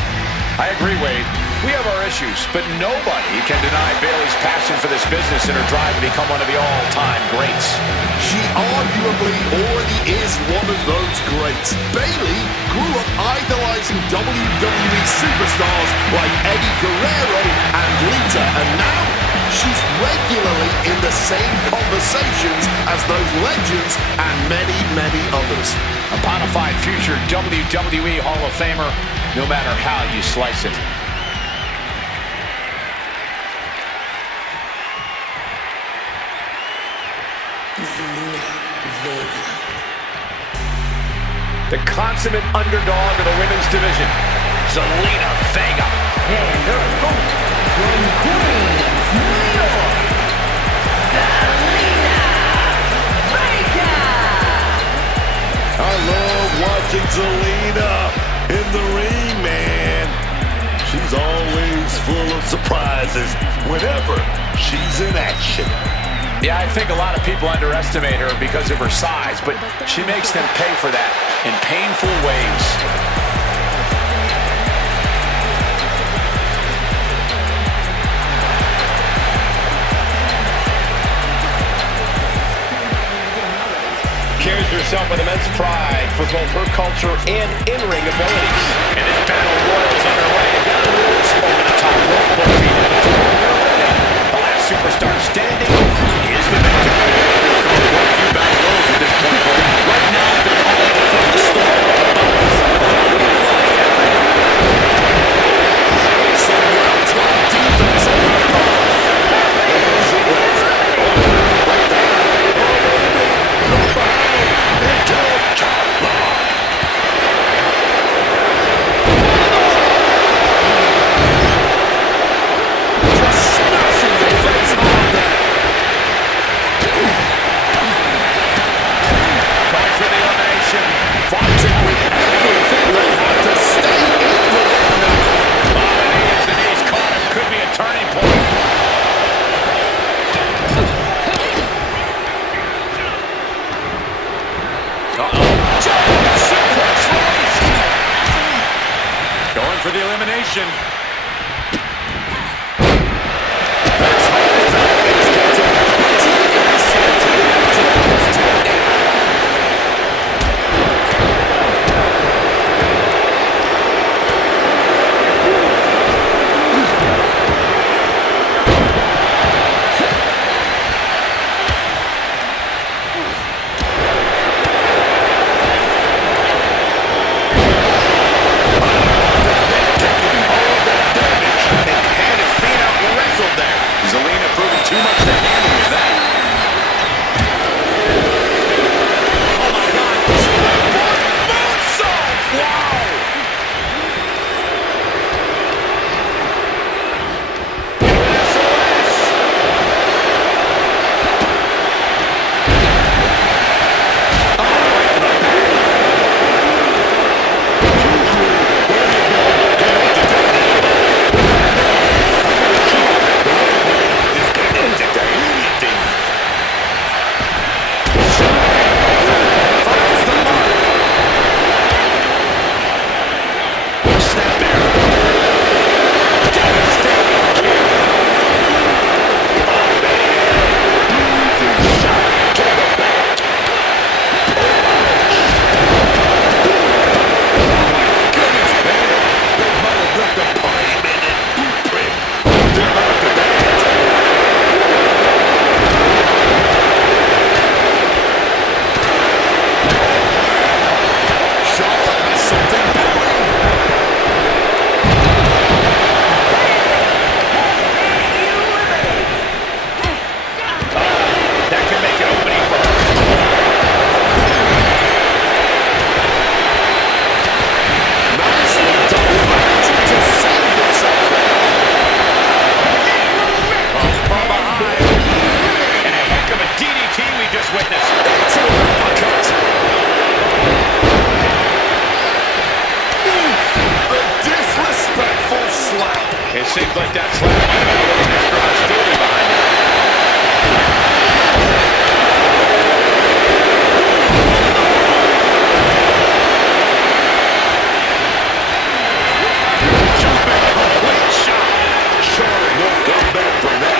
I agree, Wade. We have our issues, but nobody can deny Bayley's passion for this business and her drive to become one of the all-time greats. She arguably already is one of those greats. Bayley grew up idolizing WWE superstars like Eddie Guerrero and Lita, and now she's regularly in the same conversations as those legends and many, many others. A bona fide future WWE Hall of Famer, no matter how you slice it. The consummate underdog of the women's division, Zelina Vega. And her opponent from Queens, New York, Zelina Vega! I love watching Zelina in the ring, man. She's always full of surprises whenever she's in action. Yeah, I think a lot of people underestimate her because of her size, but she makes them pay for that in painful ways. Carries herself with immense pride for both her culture and in-ring abilities. And this battle royal is underway. Got rules over the top rope, both feet in the floor. The last superstar standing is the victor. Quite a few battle royals at this point, Cole. Right now, they're all before the storm. Some well-timed defense on her part. For the elimination. seems like that slap might have a little extra hostility behind it. Jumping complete shot. Charlotte won't come back from that.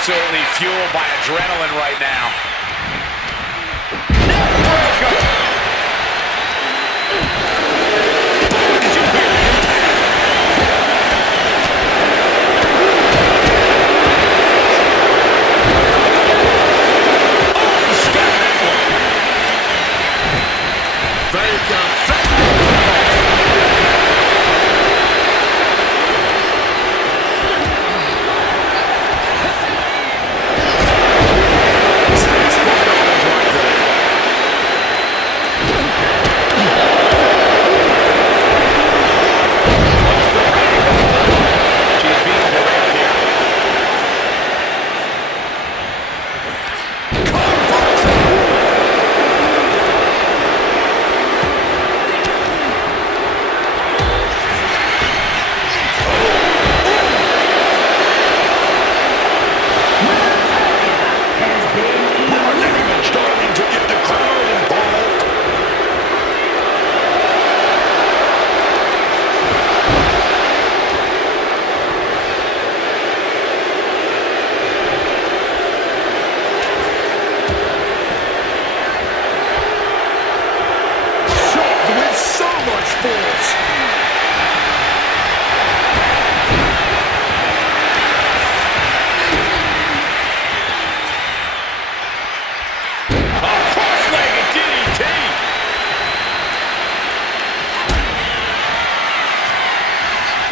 Absolutely fueled by adrenaline right now. Neckbreaker! Did you hear the impact? Oh, step Vaquer.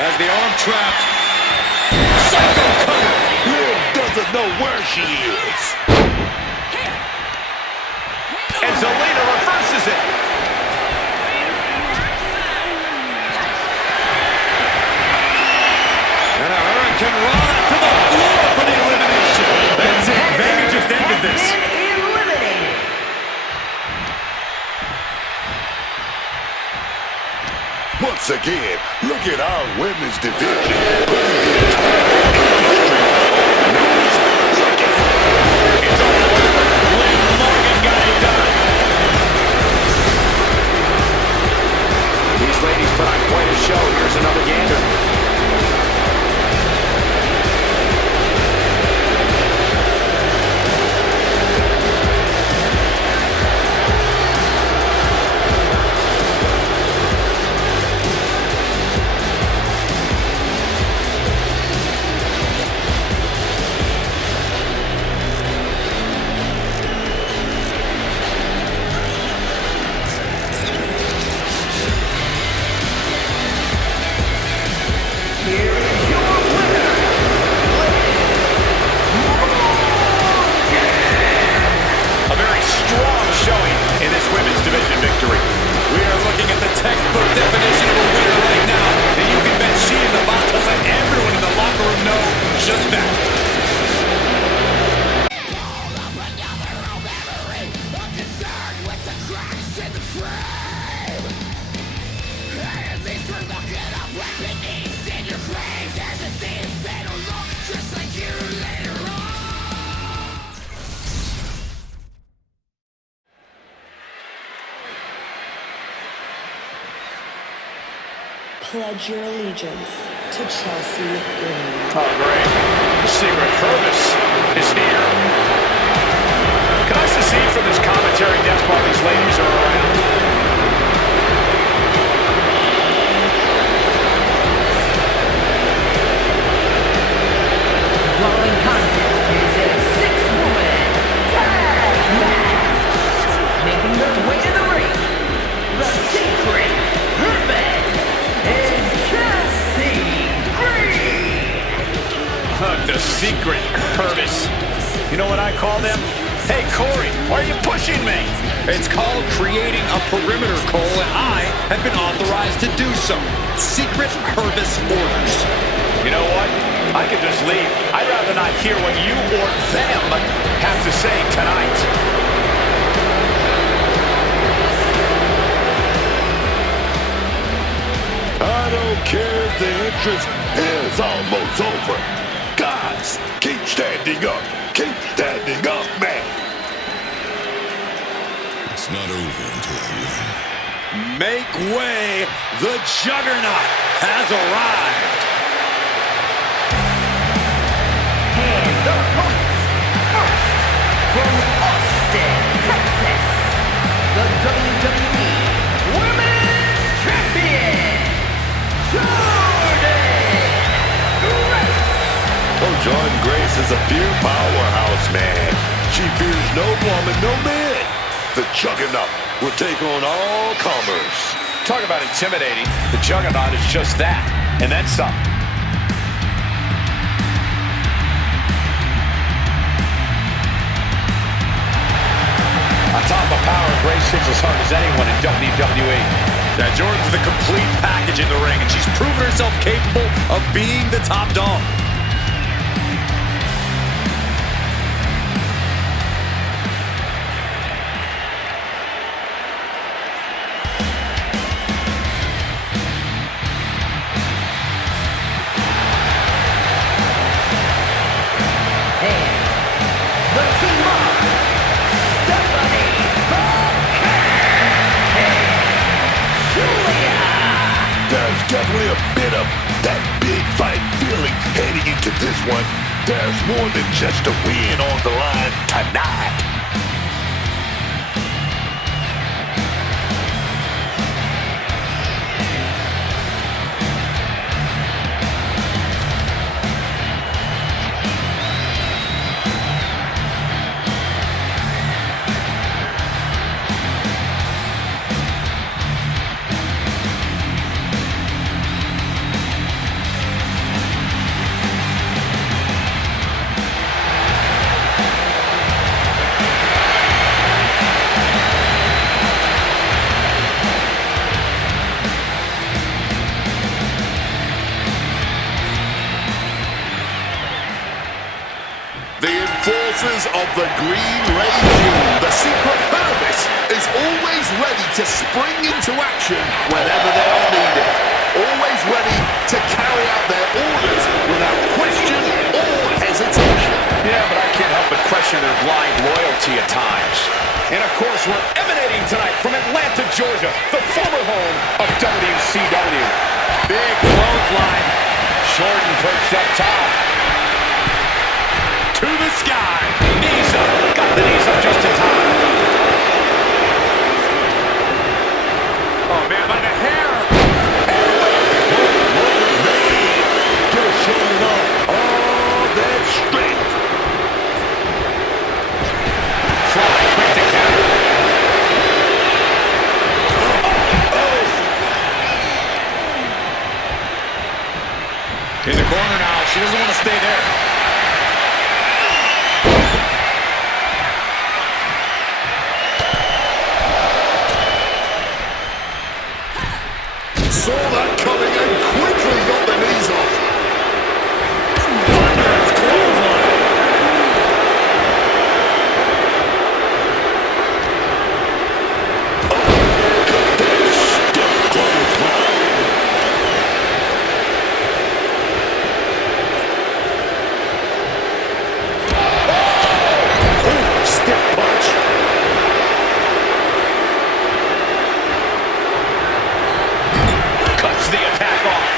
As the arm trapped. Psycho cutter. Liv doesn't know where she is. And Zelina reverses it. And a hurricane run to the floor for the elimination. That's it. Becky just ended this. Eliminated. Once again, look at our women's division. It's over. Liv Morgan got it done. These ladies put on quite a show. Here's another gander. Women's division victory. We are looking at the textbook definition of a winner right now, and you can bet she is about to let everyone in the locker room know just that. Pledge your allegiance to Chelsea Green. Oh, great. The secret Hervice is here. Nice to see from this commentary desk while these ladies are around. The following contest is a six-woman tag match. Making their way to the ring, the secret Hervice. The secret Hervice. You know what I call them? Hey, Corey, why are you pushing me? It's called creating a perimeter, Cole, and I have been authorized to do so. Secret Hervice orders. You know what? I could just leave. I'd rather not hear what you or them have to say tonight. I don't care if the entrance is almost over. Guys, keep standing up. Keep standing up, man. It's not over until I win. Make way. The Juggernaut has arrived. And the opponents, first, from Austin, Texas, the WWE Women's Champion, Jordynne Grace. Oh, Jordynne Grace is a pure powerhouse, man. She fears no woman, no man. The Juggernaut will take on all comers. Talk about intimidating. The Juggernaut is just that, and then some. On top of power, Grace hits as hard as anyone in WWE. Now, Jordynne's the complete package in the ring, and she's proven herself capable of being the top dog. Definitely a bit of that big fight feeling heading into this one. There's more than just a win on the line tonight. Of the green regime, the secret Hervice is always ready to spring into action whenever they are needed. Always ready to carry out their orders without question or hesitation. Yeah, but I can't help but question their blind loyalty at times. And of course, we're emanating tonight from Atlanta, Georgia, the former home of WCW. Big clothesline. Jordynne perched up top. To the sky. Knees up. Got the knees up just in time. Oh, man, by the hair. Just showing off all that strength. Fly, quick to counter. In the corner now. She doesn't want to stay there. Saw that coming and quickly got the knees off. Thunderous clothesline. Oh, got that stiff clothesline. Oh, stiff punch. The attack off.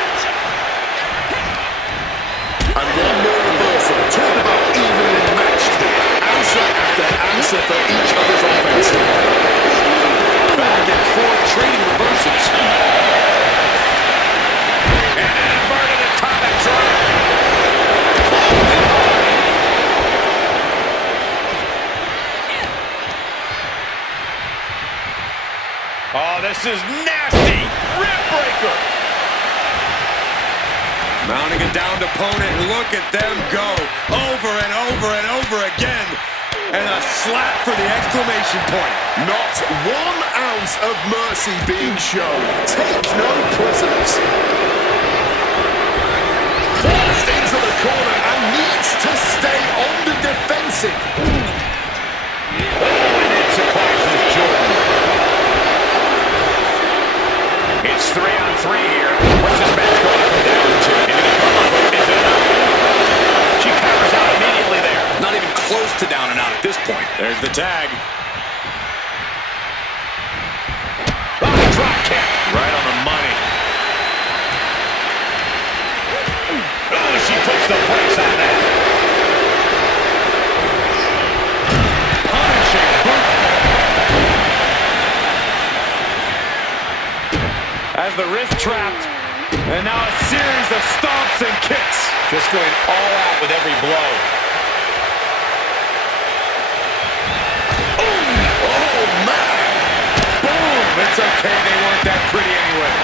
And one more reversal. Talk about evenly matched here. Answer after answer for each other's offense. Back and forth, trading reversals. And an inverted atomic drop. Oh, this is nasty. Rib breaker. Mounting a downed opponent, look at them go. Over and over and over again. And a slap for the exclamation point. Not 1 ounce of mercy being shown. Take no prisoners. corner and needs to stay on the defensive. Oh, and it surprises Jordynne. It's 3-on-3 here. What's this match going to come down to? Is it enough? She powers out immediately there. Not even close to down and out at this point. There's the tag. Oh, drop kick. Right on the money. Oh, she puts the brakes on that. Punishing boot. As the wrist trapped, and now a series of stomps and kicks. Just going all out with every blow. Oh, man. Boom! It's okay, they weren't that pretty anyway.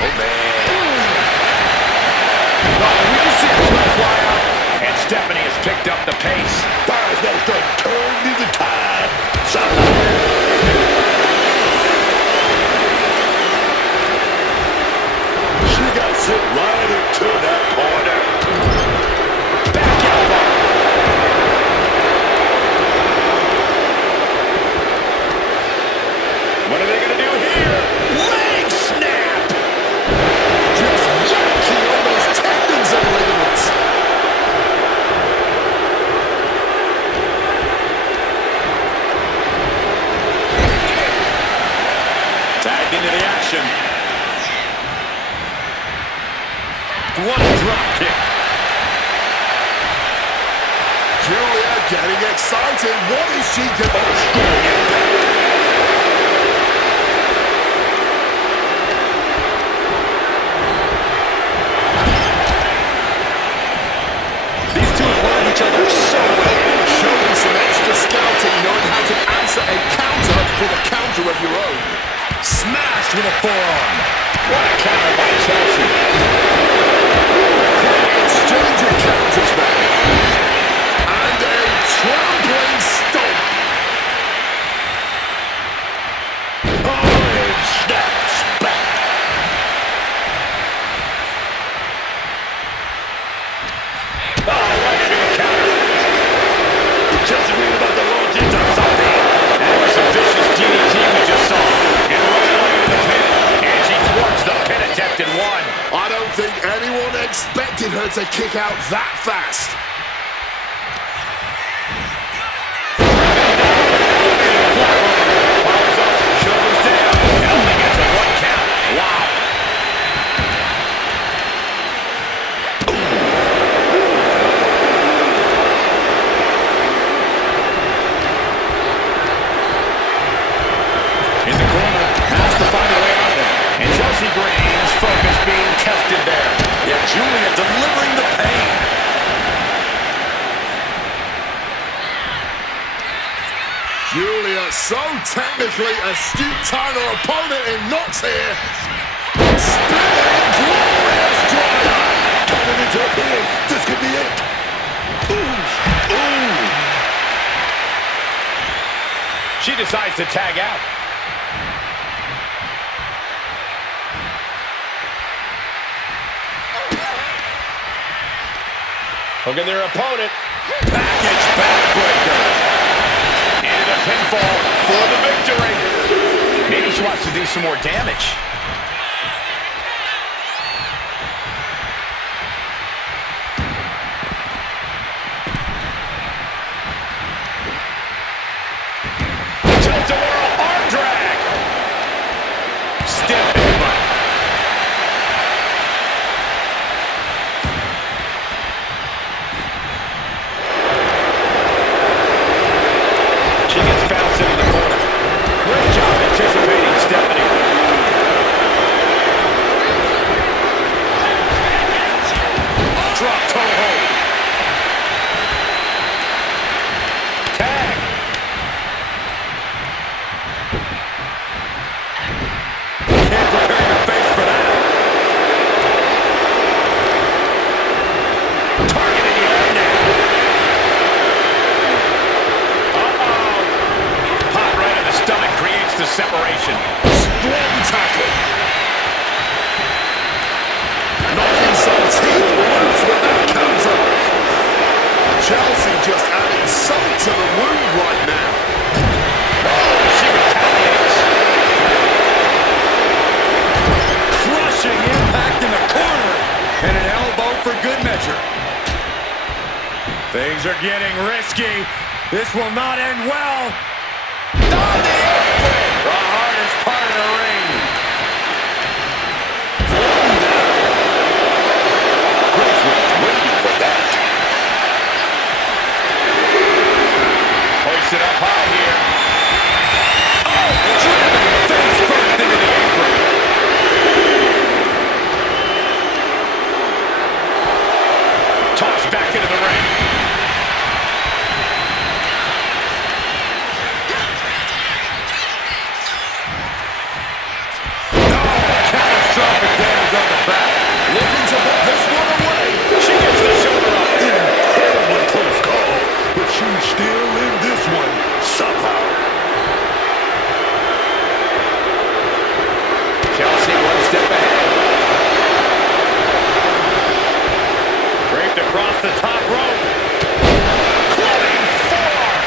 Oh, man. Oh, we can see a fly out. And Stephanie has picked up the pace. Fire's got to start turning the tide. She got sent right into that corner. Back elbow. What are they going to do here? Leg snap! Just yanking on those tendons and ligaments. Tagged into the action. What a drop kick. Giulia getting excited. What is she going to do? These two have learned each other so well. Showing some extra scouting, knowing how to answer a counter with a counter of your own. Smashed with a forearm. What a counter by Chelsea. Exchange of counters there. And a trampling stomp. Oh, and snaps back. Oh, right into a counter. Chelsea read about the launch into something. That was some vicious DDT we just saw. And right away to the pin. And she thwarts the pin attempt and won. I don't think anyone expected her to kick out that fast. Follows up, shoulders down. And only gets a 1 count. Wow. In the corner, has to find a way out of it. And Chelsea Green's focus being tested there. Yeah, Giulia delivering the pain. Giulia so technically astute, tying her opponent in knots here. Spinning glorious driver. Coming into a pin. This could be it. Ooh. Ooh. She decides to tag out. Look at their opponent. Package backbreaker. And a pinfall for the victory. Maybe she wants to do some more damage. Tilt-a-whirl arm drag. Stiff headbutt. She gets bounced into the corner. Great job anticipating Stephanie. Drop toe hold. Tag. Can't prepare your face for that. Target in the air now. Uh-oh. Pop right in the stomach creates the separation. Strong Chelsea just adding salt to the wound right now. She retaliates. Crushing impact in the corner. And an elbow for good measure. Things are getting risky. This will not end well. On the apron. The hardest part of the ring. Chris was waiting for that. Hoist it up high here. Oh, driven face first into the apron. Tossed back into the ring. Catastrophic damage on the back. Looking to put this one away. She gets the shoulder up. Incredibly close call, but she's still in this one somehow. Chelsea one step ahead. Draped across the top rope. Clubbing forearm.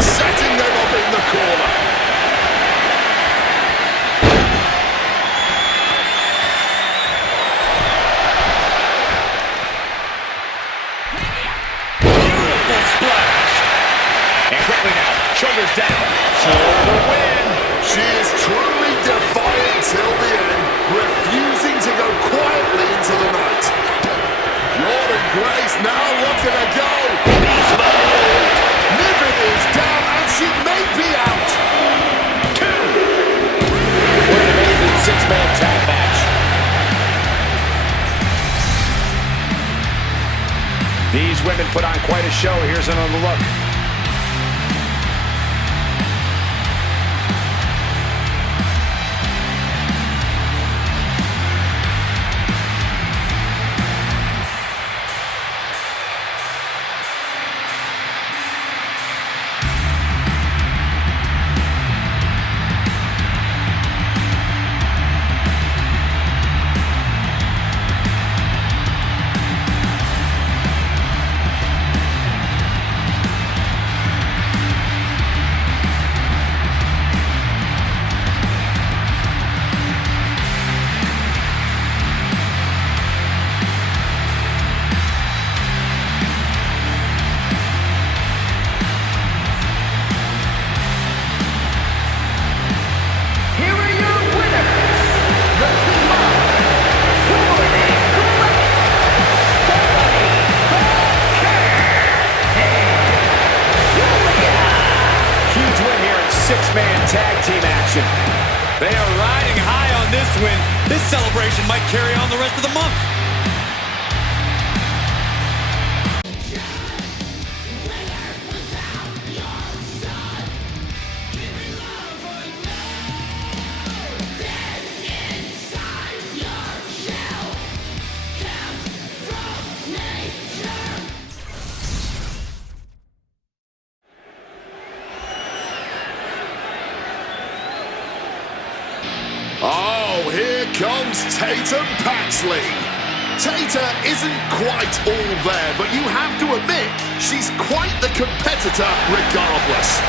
Setting them up in the corner. Beautiful splash. And quickly now, shoulders down. For the win. She is truly defiant till the end, refusing to go quietly into the night. Jordynne Grace now looking to go. Beast mode. Niven is down and she may be out. What an amazing six-man tag match. These women put on quite a show. Here's another look. Here are your winners, the team of Jordynne Grace, Vaquer, and Giulia. Huge win here in six-man tag team action. They are riding high on this win. This celebration might carry on the rest of the month. Oh, here comes Tatum Paxley. Tata isn't quite all there, but you have to admit, she's quite the competitor regardless.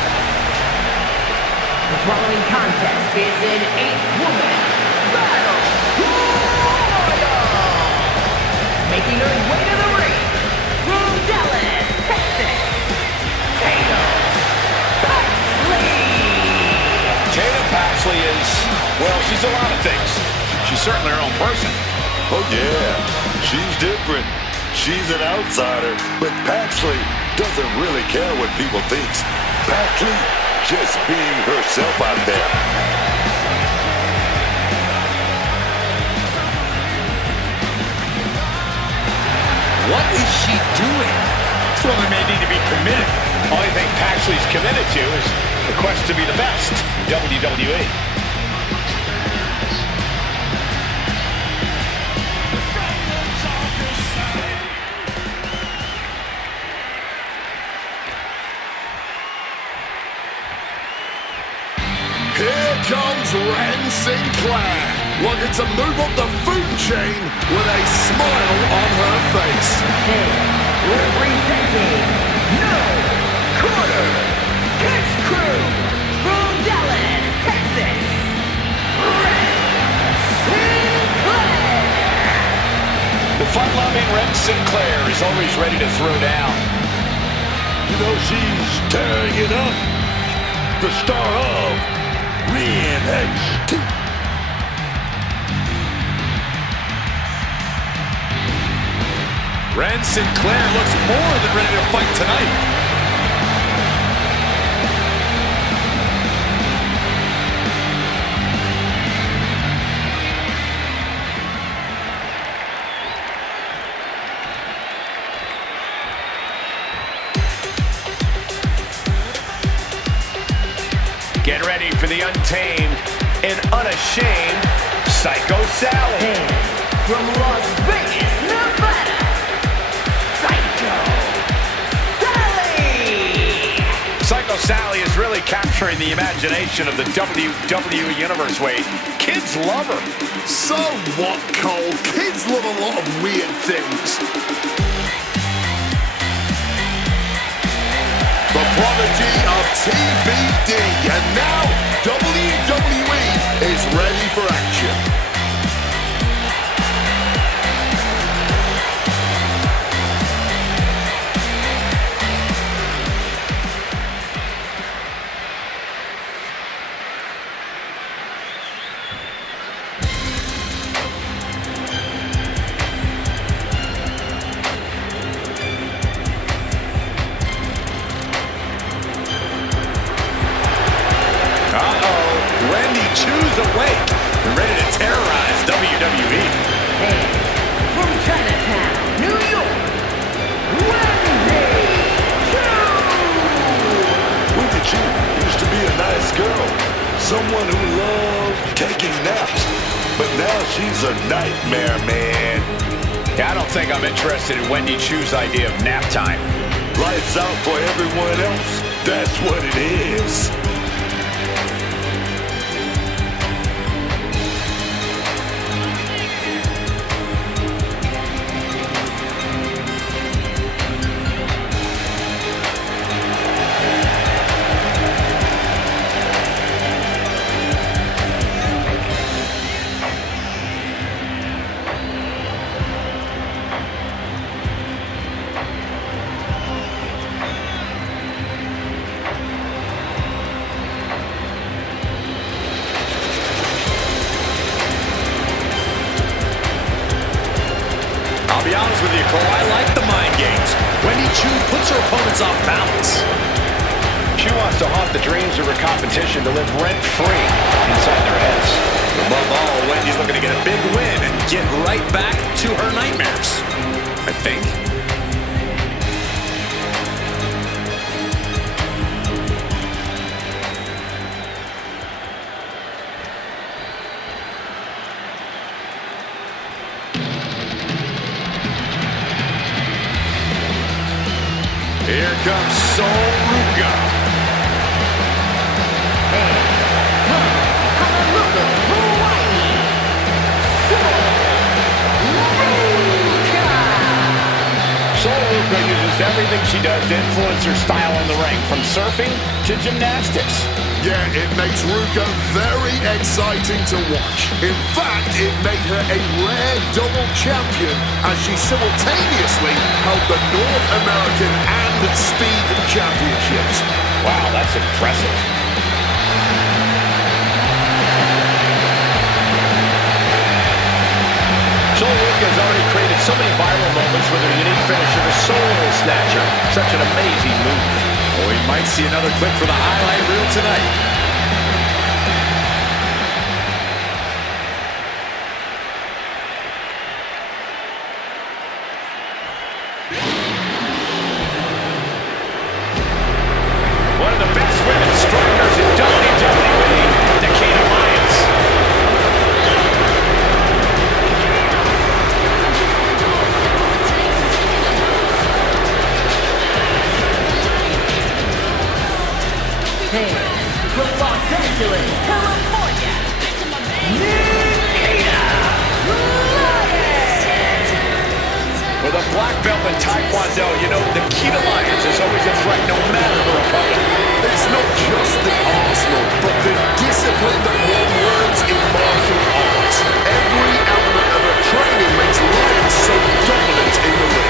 The following contest is an 8-woman battle royal. Making her way to the ring from Dallas, Texas, Tatum Paxley. Jade Paxley is, well, she's a lot of things. She's certainly her own person. Oh yeah, she's different. She's an outsider, but Paxley doesn't really care what people think. Paxley just being herself out there. What is she doing? This woman may need to be committed. Only thing Paxley's committed to is the quest to be the best in WWE. Here comes Ren Sinclair, looking to move up the food chain with a smile on her face. Representing No Quarter Catch Crew from Dallas, Texas, Ren Sinclair. The fun-loving Ren Sinclair is always ready to throw down. You know, she's tearing it up. The star of NXT. Ren Sinclair looks more than ready to fight tonight. Get ready for the untamed and unashamed Psycho Sally. And from Las Vegas, Nevada, Psycho Sally. Psycho Sally is really capturing the imagination of the WWE Universe, Wade. Kids love her. So what, Cole? Kids love a lot of weird things. The prodigy of TBD, and now WWE is ready for action. Awake and ready to terrorize WWE. And from Chinatown, New York, Wendy Chu used to be a nice girl, someone who loved taking naps, but now she's a nightmare, man. I don't think I'm interested in Wendy Chu's idea of nap time. Lights out for everyone else, that's what it is. I'll be honest with you, Cole, I like the mind games. Wendy Chu puts her opponents off balance. Chu wants to haunt the dreams of her competition to live rent-free inside their heads. Above all, Wendy's looking to get a big win and get right back to her nightmares, I think. Here comes Sol Ruka. Honolulu, Hawaii, Sol Ruka uses everything she does to influence her style in the ring, from surfing to gymnastics. Yeah, it makes Ruka very exciting to watch. In fact, it made her a rare double champion as she simultaneously held the North American and Speed Championships. Wow, that's impressive. Sol Ruka has already created so many viral moments with her unique finisher, the Soul Snatcher. Such an amazing move. Well, we might see another clip for the highlight reel tonight. One of the best women strikers in WWE, the Kane Alliance. And from Los Angeles, California, With a black belt in Taekwondo, you know, the key to Lions is always a threat no matter her opponent. It's not just the arsenal, but the discipline that one learns in martial arts. Every element of her training makes Lions so dominant in the ring.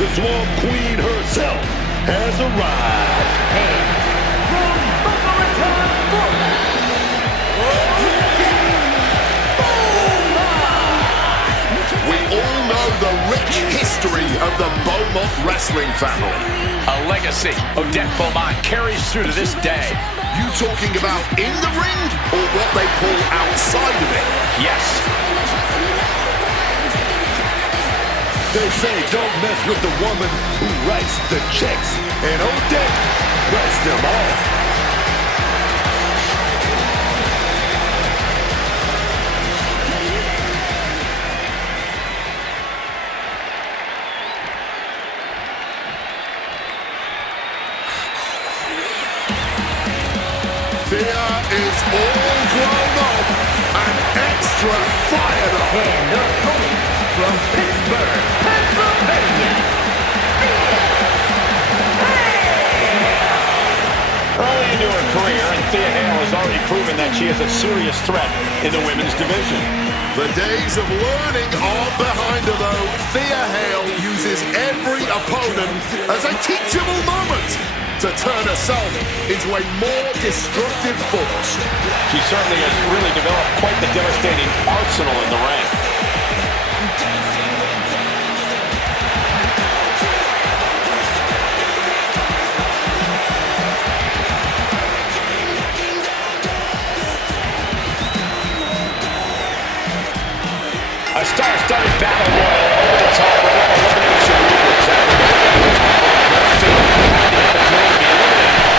The Swamp Queen herself has arrived. and from Boca Raton, Florida, We all know the rich history of the Beaumont wrestling family. A legacy Odette Beaumont carries through to this day. You talking about in the ring or what they pull outside of it? Yes. They say don't mess with the woman who writes the checks, and Odette writes them all. Thea is all grown up and extra fired up. and their opponent from Pittsburgh, Pennsylvania, Early into her career, and Thea Hale has already proven that she is a serious threat in the women's division. The days of learning are behind her, though. Thea Hale uses every opponent as a teachable moment to turn herself into a more destructive force. She certainly has really developed quite the devastating arsenal in the ring. A star-studded battle royal over the top with one elimination rules.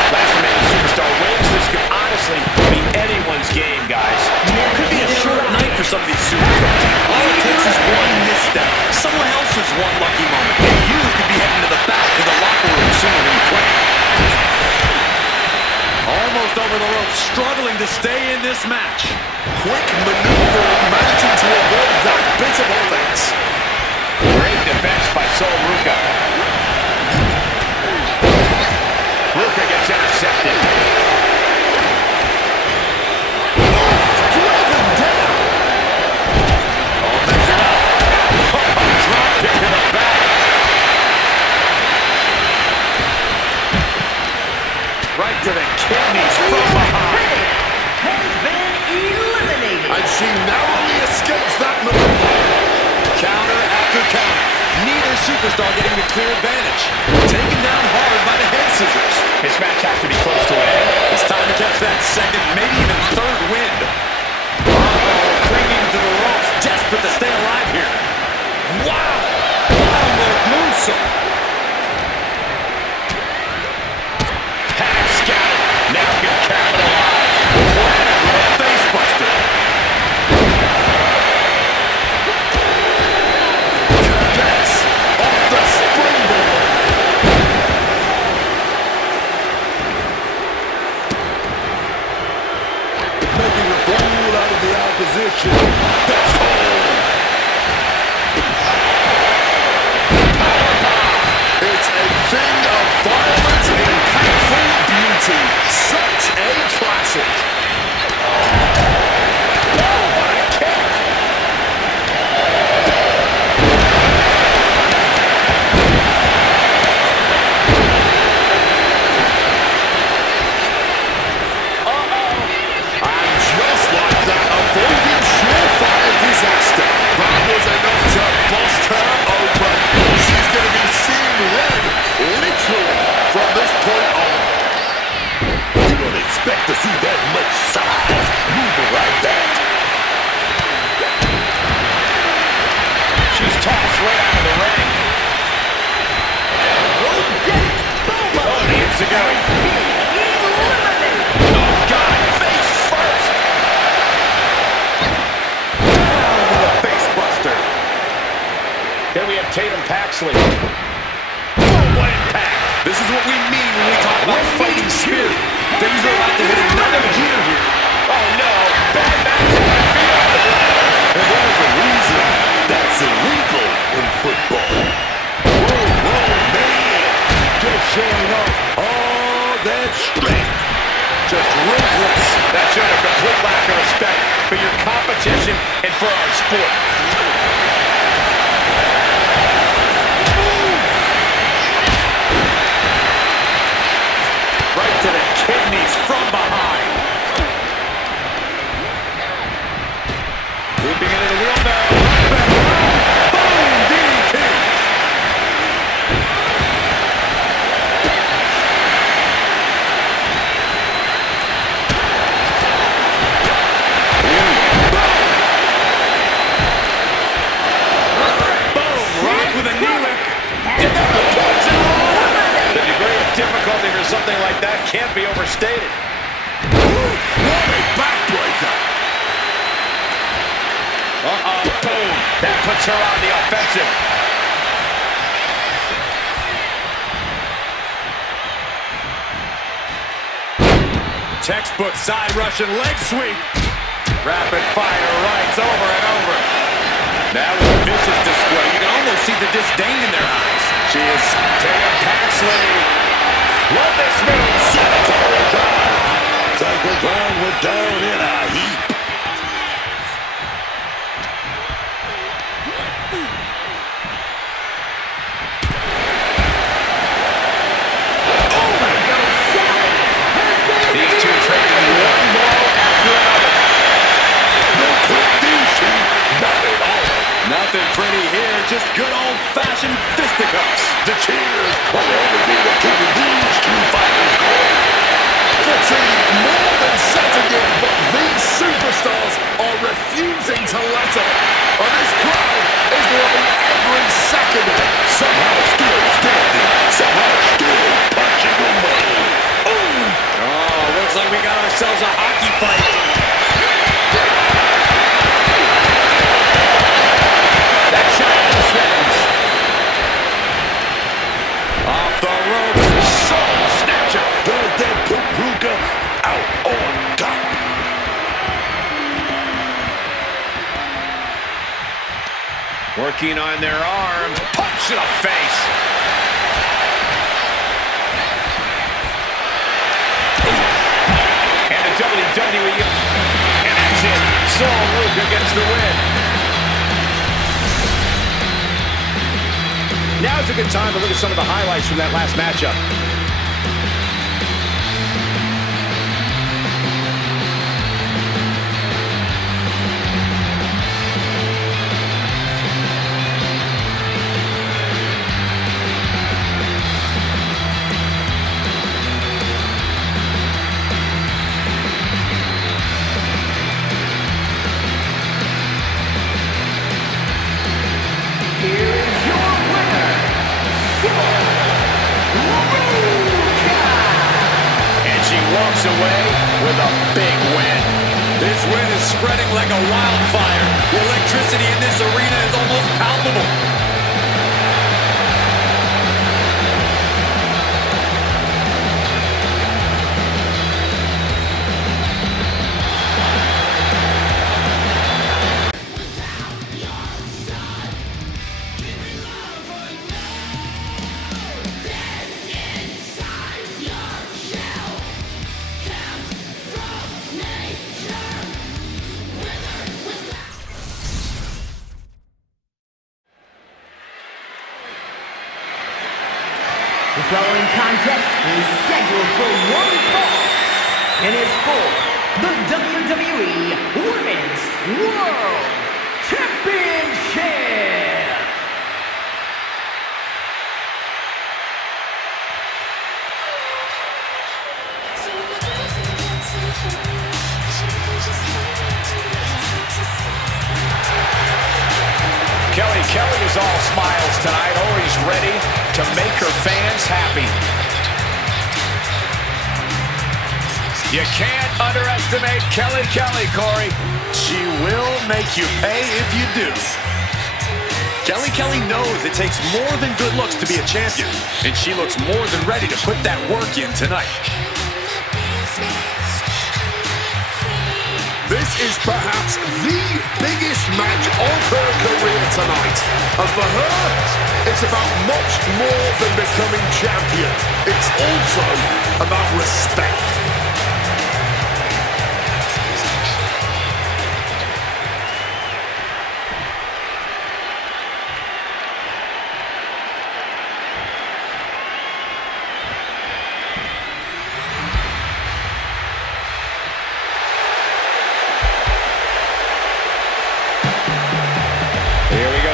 Last remaining superstar wins. This could honestly be anyone's game, guys. It could be a short night for some of these superstars. All it takes is one misstep, someone else's one lucky moment, and you could be heading to the back of the locker room sooner than you plan. Almost over the ropes, struggling to stay in this match. Quick maneuver, managing to avoid that bit of offense. Great defense by Sol Ruca. Ruca gets intercepted. Driven down. All measured up. Drop kick to the back. Right to the kidneys from behind. has been eliminated. And she narrowly escapes that maneuver. Counter after counter. Neither superstar getting the clear advantage. Taken down hard by the head scissors. This match has to be close to an end. It's time to catch that second, maybe even third wind. Clinging to the ropes, desperate to stay alive here. Wow! Bottom rope moonsault. Half scout. Now can capitalize. Face buster. Connects off the springboard. Making a fool out of the opposition. That's cold. It's a thing of violent, impactful beauty. Such a classic. What a kick. And just like that, avoiding surefire go. Oh, God, face first. Down with a face buster. Here we have Tatum Paxley. What impact. This is what we mean when we talk about fighting spirit. Things are about to hit another gear here. Oh, no. Bad match. And there's a reason that's illegal in football. Whoa, man. Just showing off all that strength. Just ruthless. That showed a complete lack of respect for your competition and for our sport. Right to the kidneys from behind. Looping into the wheelbarrow. Boom! DDT. Boom! Rock with a knee lift. Difficult points in all. The degree of difficulty for something like that can't be overstated. What a backbreaker. Uh-oh, boom. That puts her on the offensive. Textbook side Russian leg sweep. Rapid fire rights over and over. That was a vicious display. You can almost see the disdain in their eyes. She is Tatum Paxley. Love this move. Cycle Brown went down in a heap. These two trading one blow after another. No quick these two, not at all. Nothing pretty here, just good old-fashioned fisticuffs. The cheers are the only thing that keeping these two fighters going. Fatigue more than setting in, but these superstars are refusing to let up. And this crowd is loving every second of it. Somehow still standing, somehow still punching away. Oh, looks like we got ourselves a hockey fight. That shot in the stands. Off the ropes. Soul snatcher. Does that put Ruka out on top? Working on their arms. Punch to the face. And the WWE. And that's it. Soul Ruka gets the win. Now's a good time to look at some of the highlights from that last matchup. Walks away with a big win. This win is spreading like a wildfire. The electricity in this arena is almost palpable. The following contest is scheduled for one fall and is for the WWE Women's World Championship. Kelly is all smiles tonight, always ready to make her fans happy. You can't underestimate Kelly, Corey. She will make you pay if you do. Kelly knows it takes more than good looks to be a champion, and she looks more than ready to put that work in tonight. This is perhaps the biggest match of her career tonight. And for her, it's about much more than becoming champion. It's also about respect.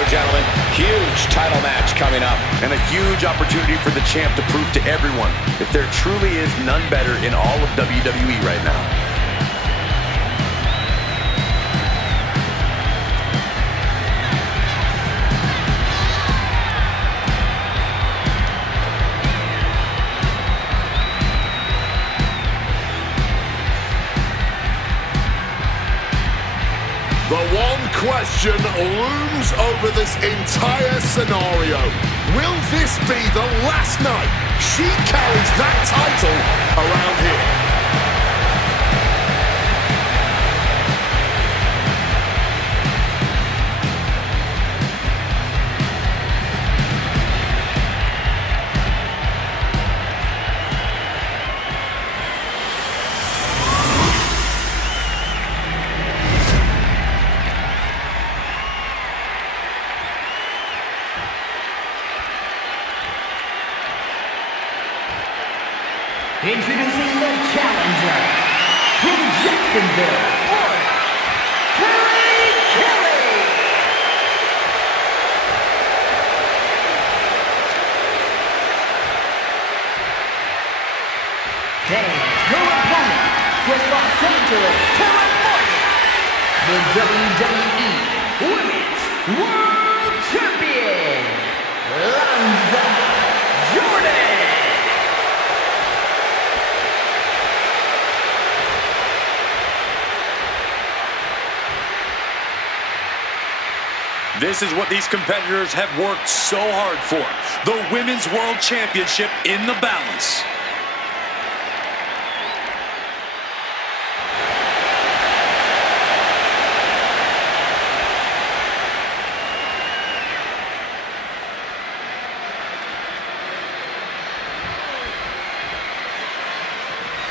Gentlemen, huge title match coming up. And a huge opportunity for the champ to prove to everyone if there truly is none better in all of WWE right now. The one question looms over this entire scenario. Will this be the last night she carries that title around here? Introducing the challenger from Jacksonville, Florida, Kelly. Then her opponent from Los Angeles, California, the WWE Women's World Champion, Lanza, Jordynne. This is what these competitors have worked so hard for. The Women's World Championship in the balance.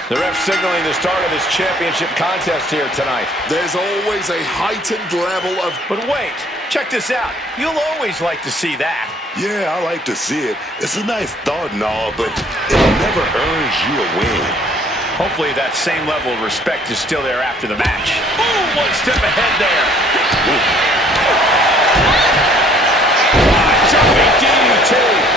The ref signaling the start of this championship contest here tonight. There's always a heightened level of... But wait, check this out. You'll always like to see that. Yeah, I like to see it. It's a nice thought and all, but it never earns you a win. Hopefully that same level of respect is still there after the match. Ooh, one step ahead there. Jumping DDT.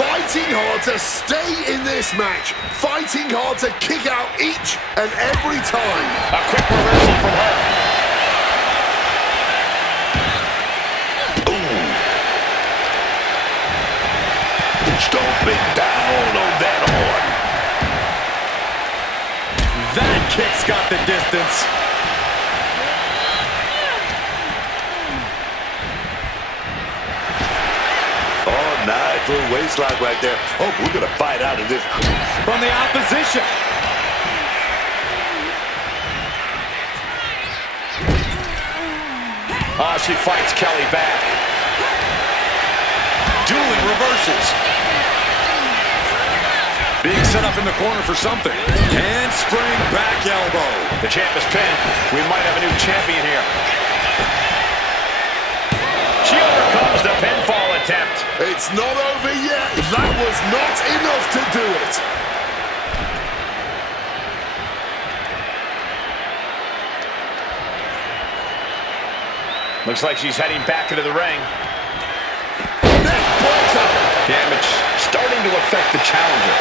Fighting hard to stay in this match. Fighting hard to kick out each and every time. A quick reversal from her. Ooh. Stomping down on that horn. That kick's got the distance. Nice little waist lock right there. Oh, we're going to fight out of this. From the opposition. She fights Kelly back. Dueling reversals. Being set up in the corner for something. Handspring back elbow. The champ is pinned. We might have a new champion here. She overcomes the pinfall attempt. It's not over yet. That was not enough to do it. Looks like she's heading back into the ring. Neck breaker. going to affect the challenger.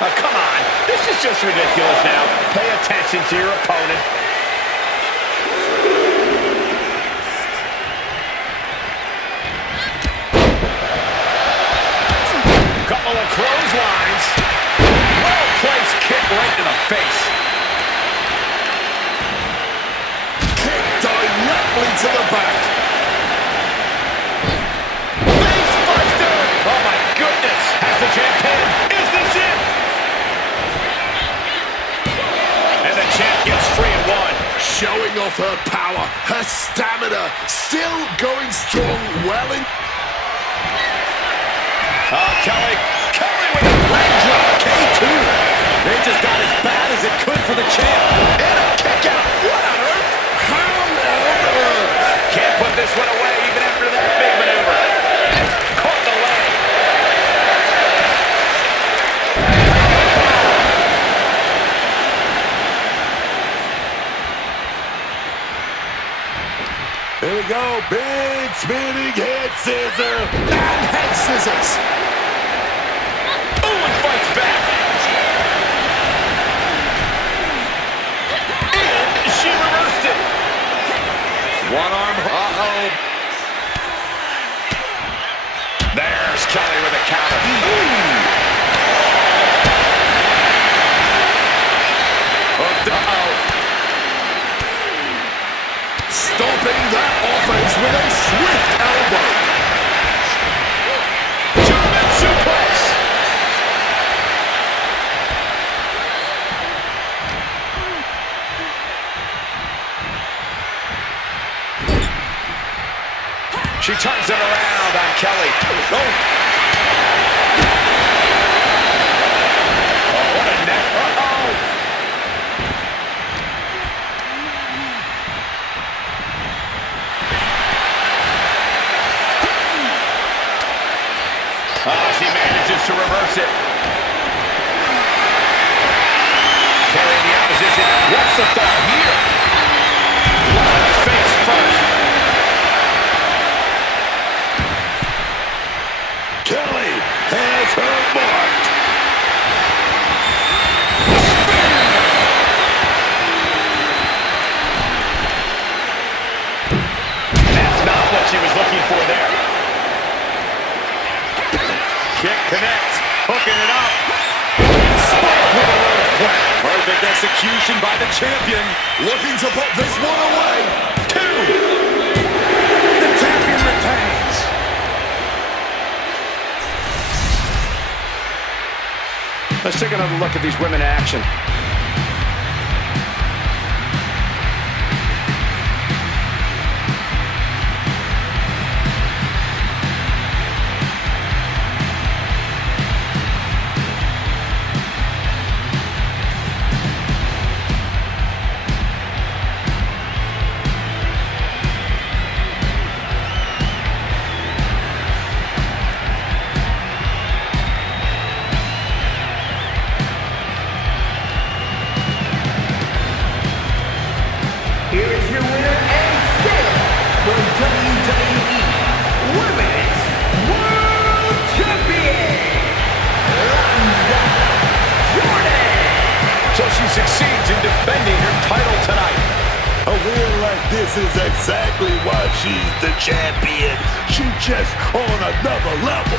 Oh, come on. This is just ridiculous now. Pay attention to your opponent. Couple of clotheslines. Well-placed kick right to the face. Kick directly to the back. Face buster. Oh, my goodness. Has the champ pinned. Is this it? And the champ gets free at one. Showing off her power, her stamina, still going strong, well in... Oh, Kelly with a leg drop, K2. They just got as bad as it could for the champ. And a kick out. What on earth? How on earth? Can't put this one away even after that big maneuver. Caught the leg. Here we go. Big spinning head scissor. And head scissors. Ooh, and fights back. And she reversed it. One arm. Uh-oh. There's Kelly with a counter. Hooked. Uh-oh. Stopping that offense with a swift elbow. German suplex. She turns it around on Kelly. Oh. Oh, what a neck. Uh-oh. Oh, she manages to reverse it. Carrying the opposition. What's the thought here? Face first. Kelly has her marked. That's not what she was looking for there. Kick connects, hooking it up. Spiked with a rose play. Perfect execution by the champion. Looking to put this one away. 2. The champion retains. Let's take another look at these women in action. Here is your winner and still the WWE Women's World Champion, Lanza Jordynne. So she succeeds in defending her title tonight. A win like this is exactly why she's the champion. She's just on another level.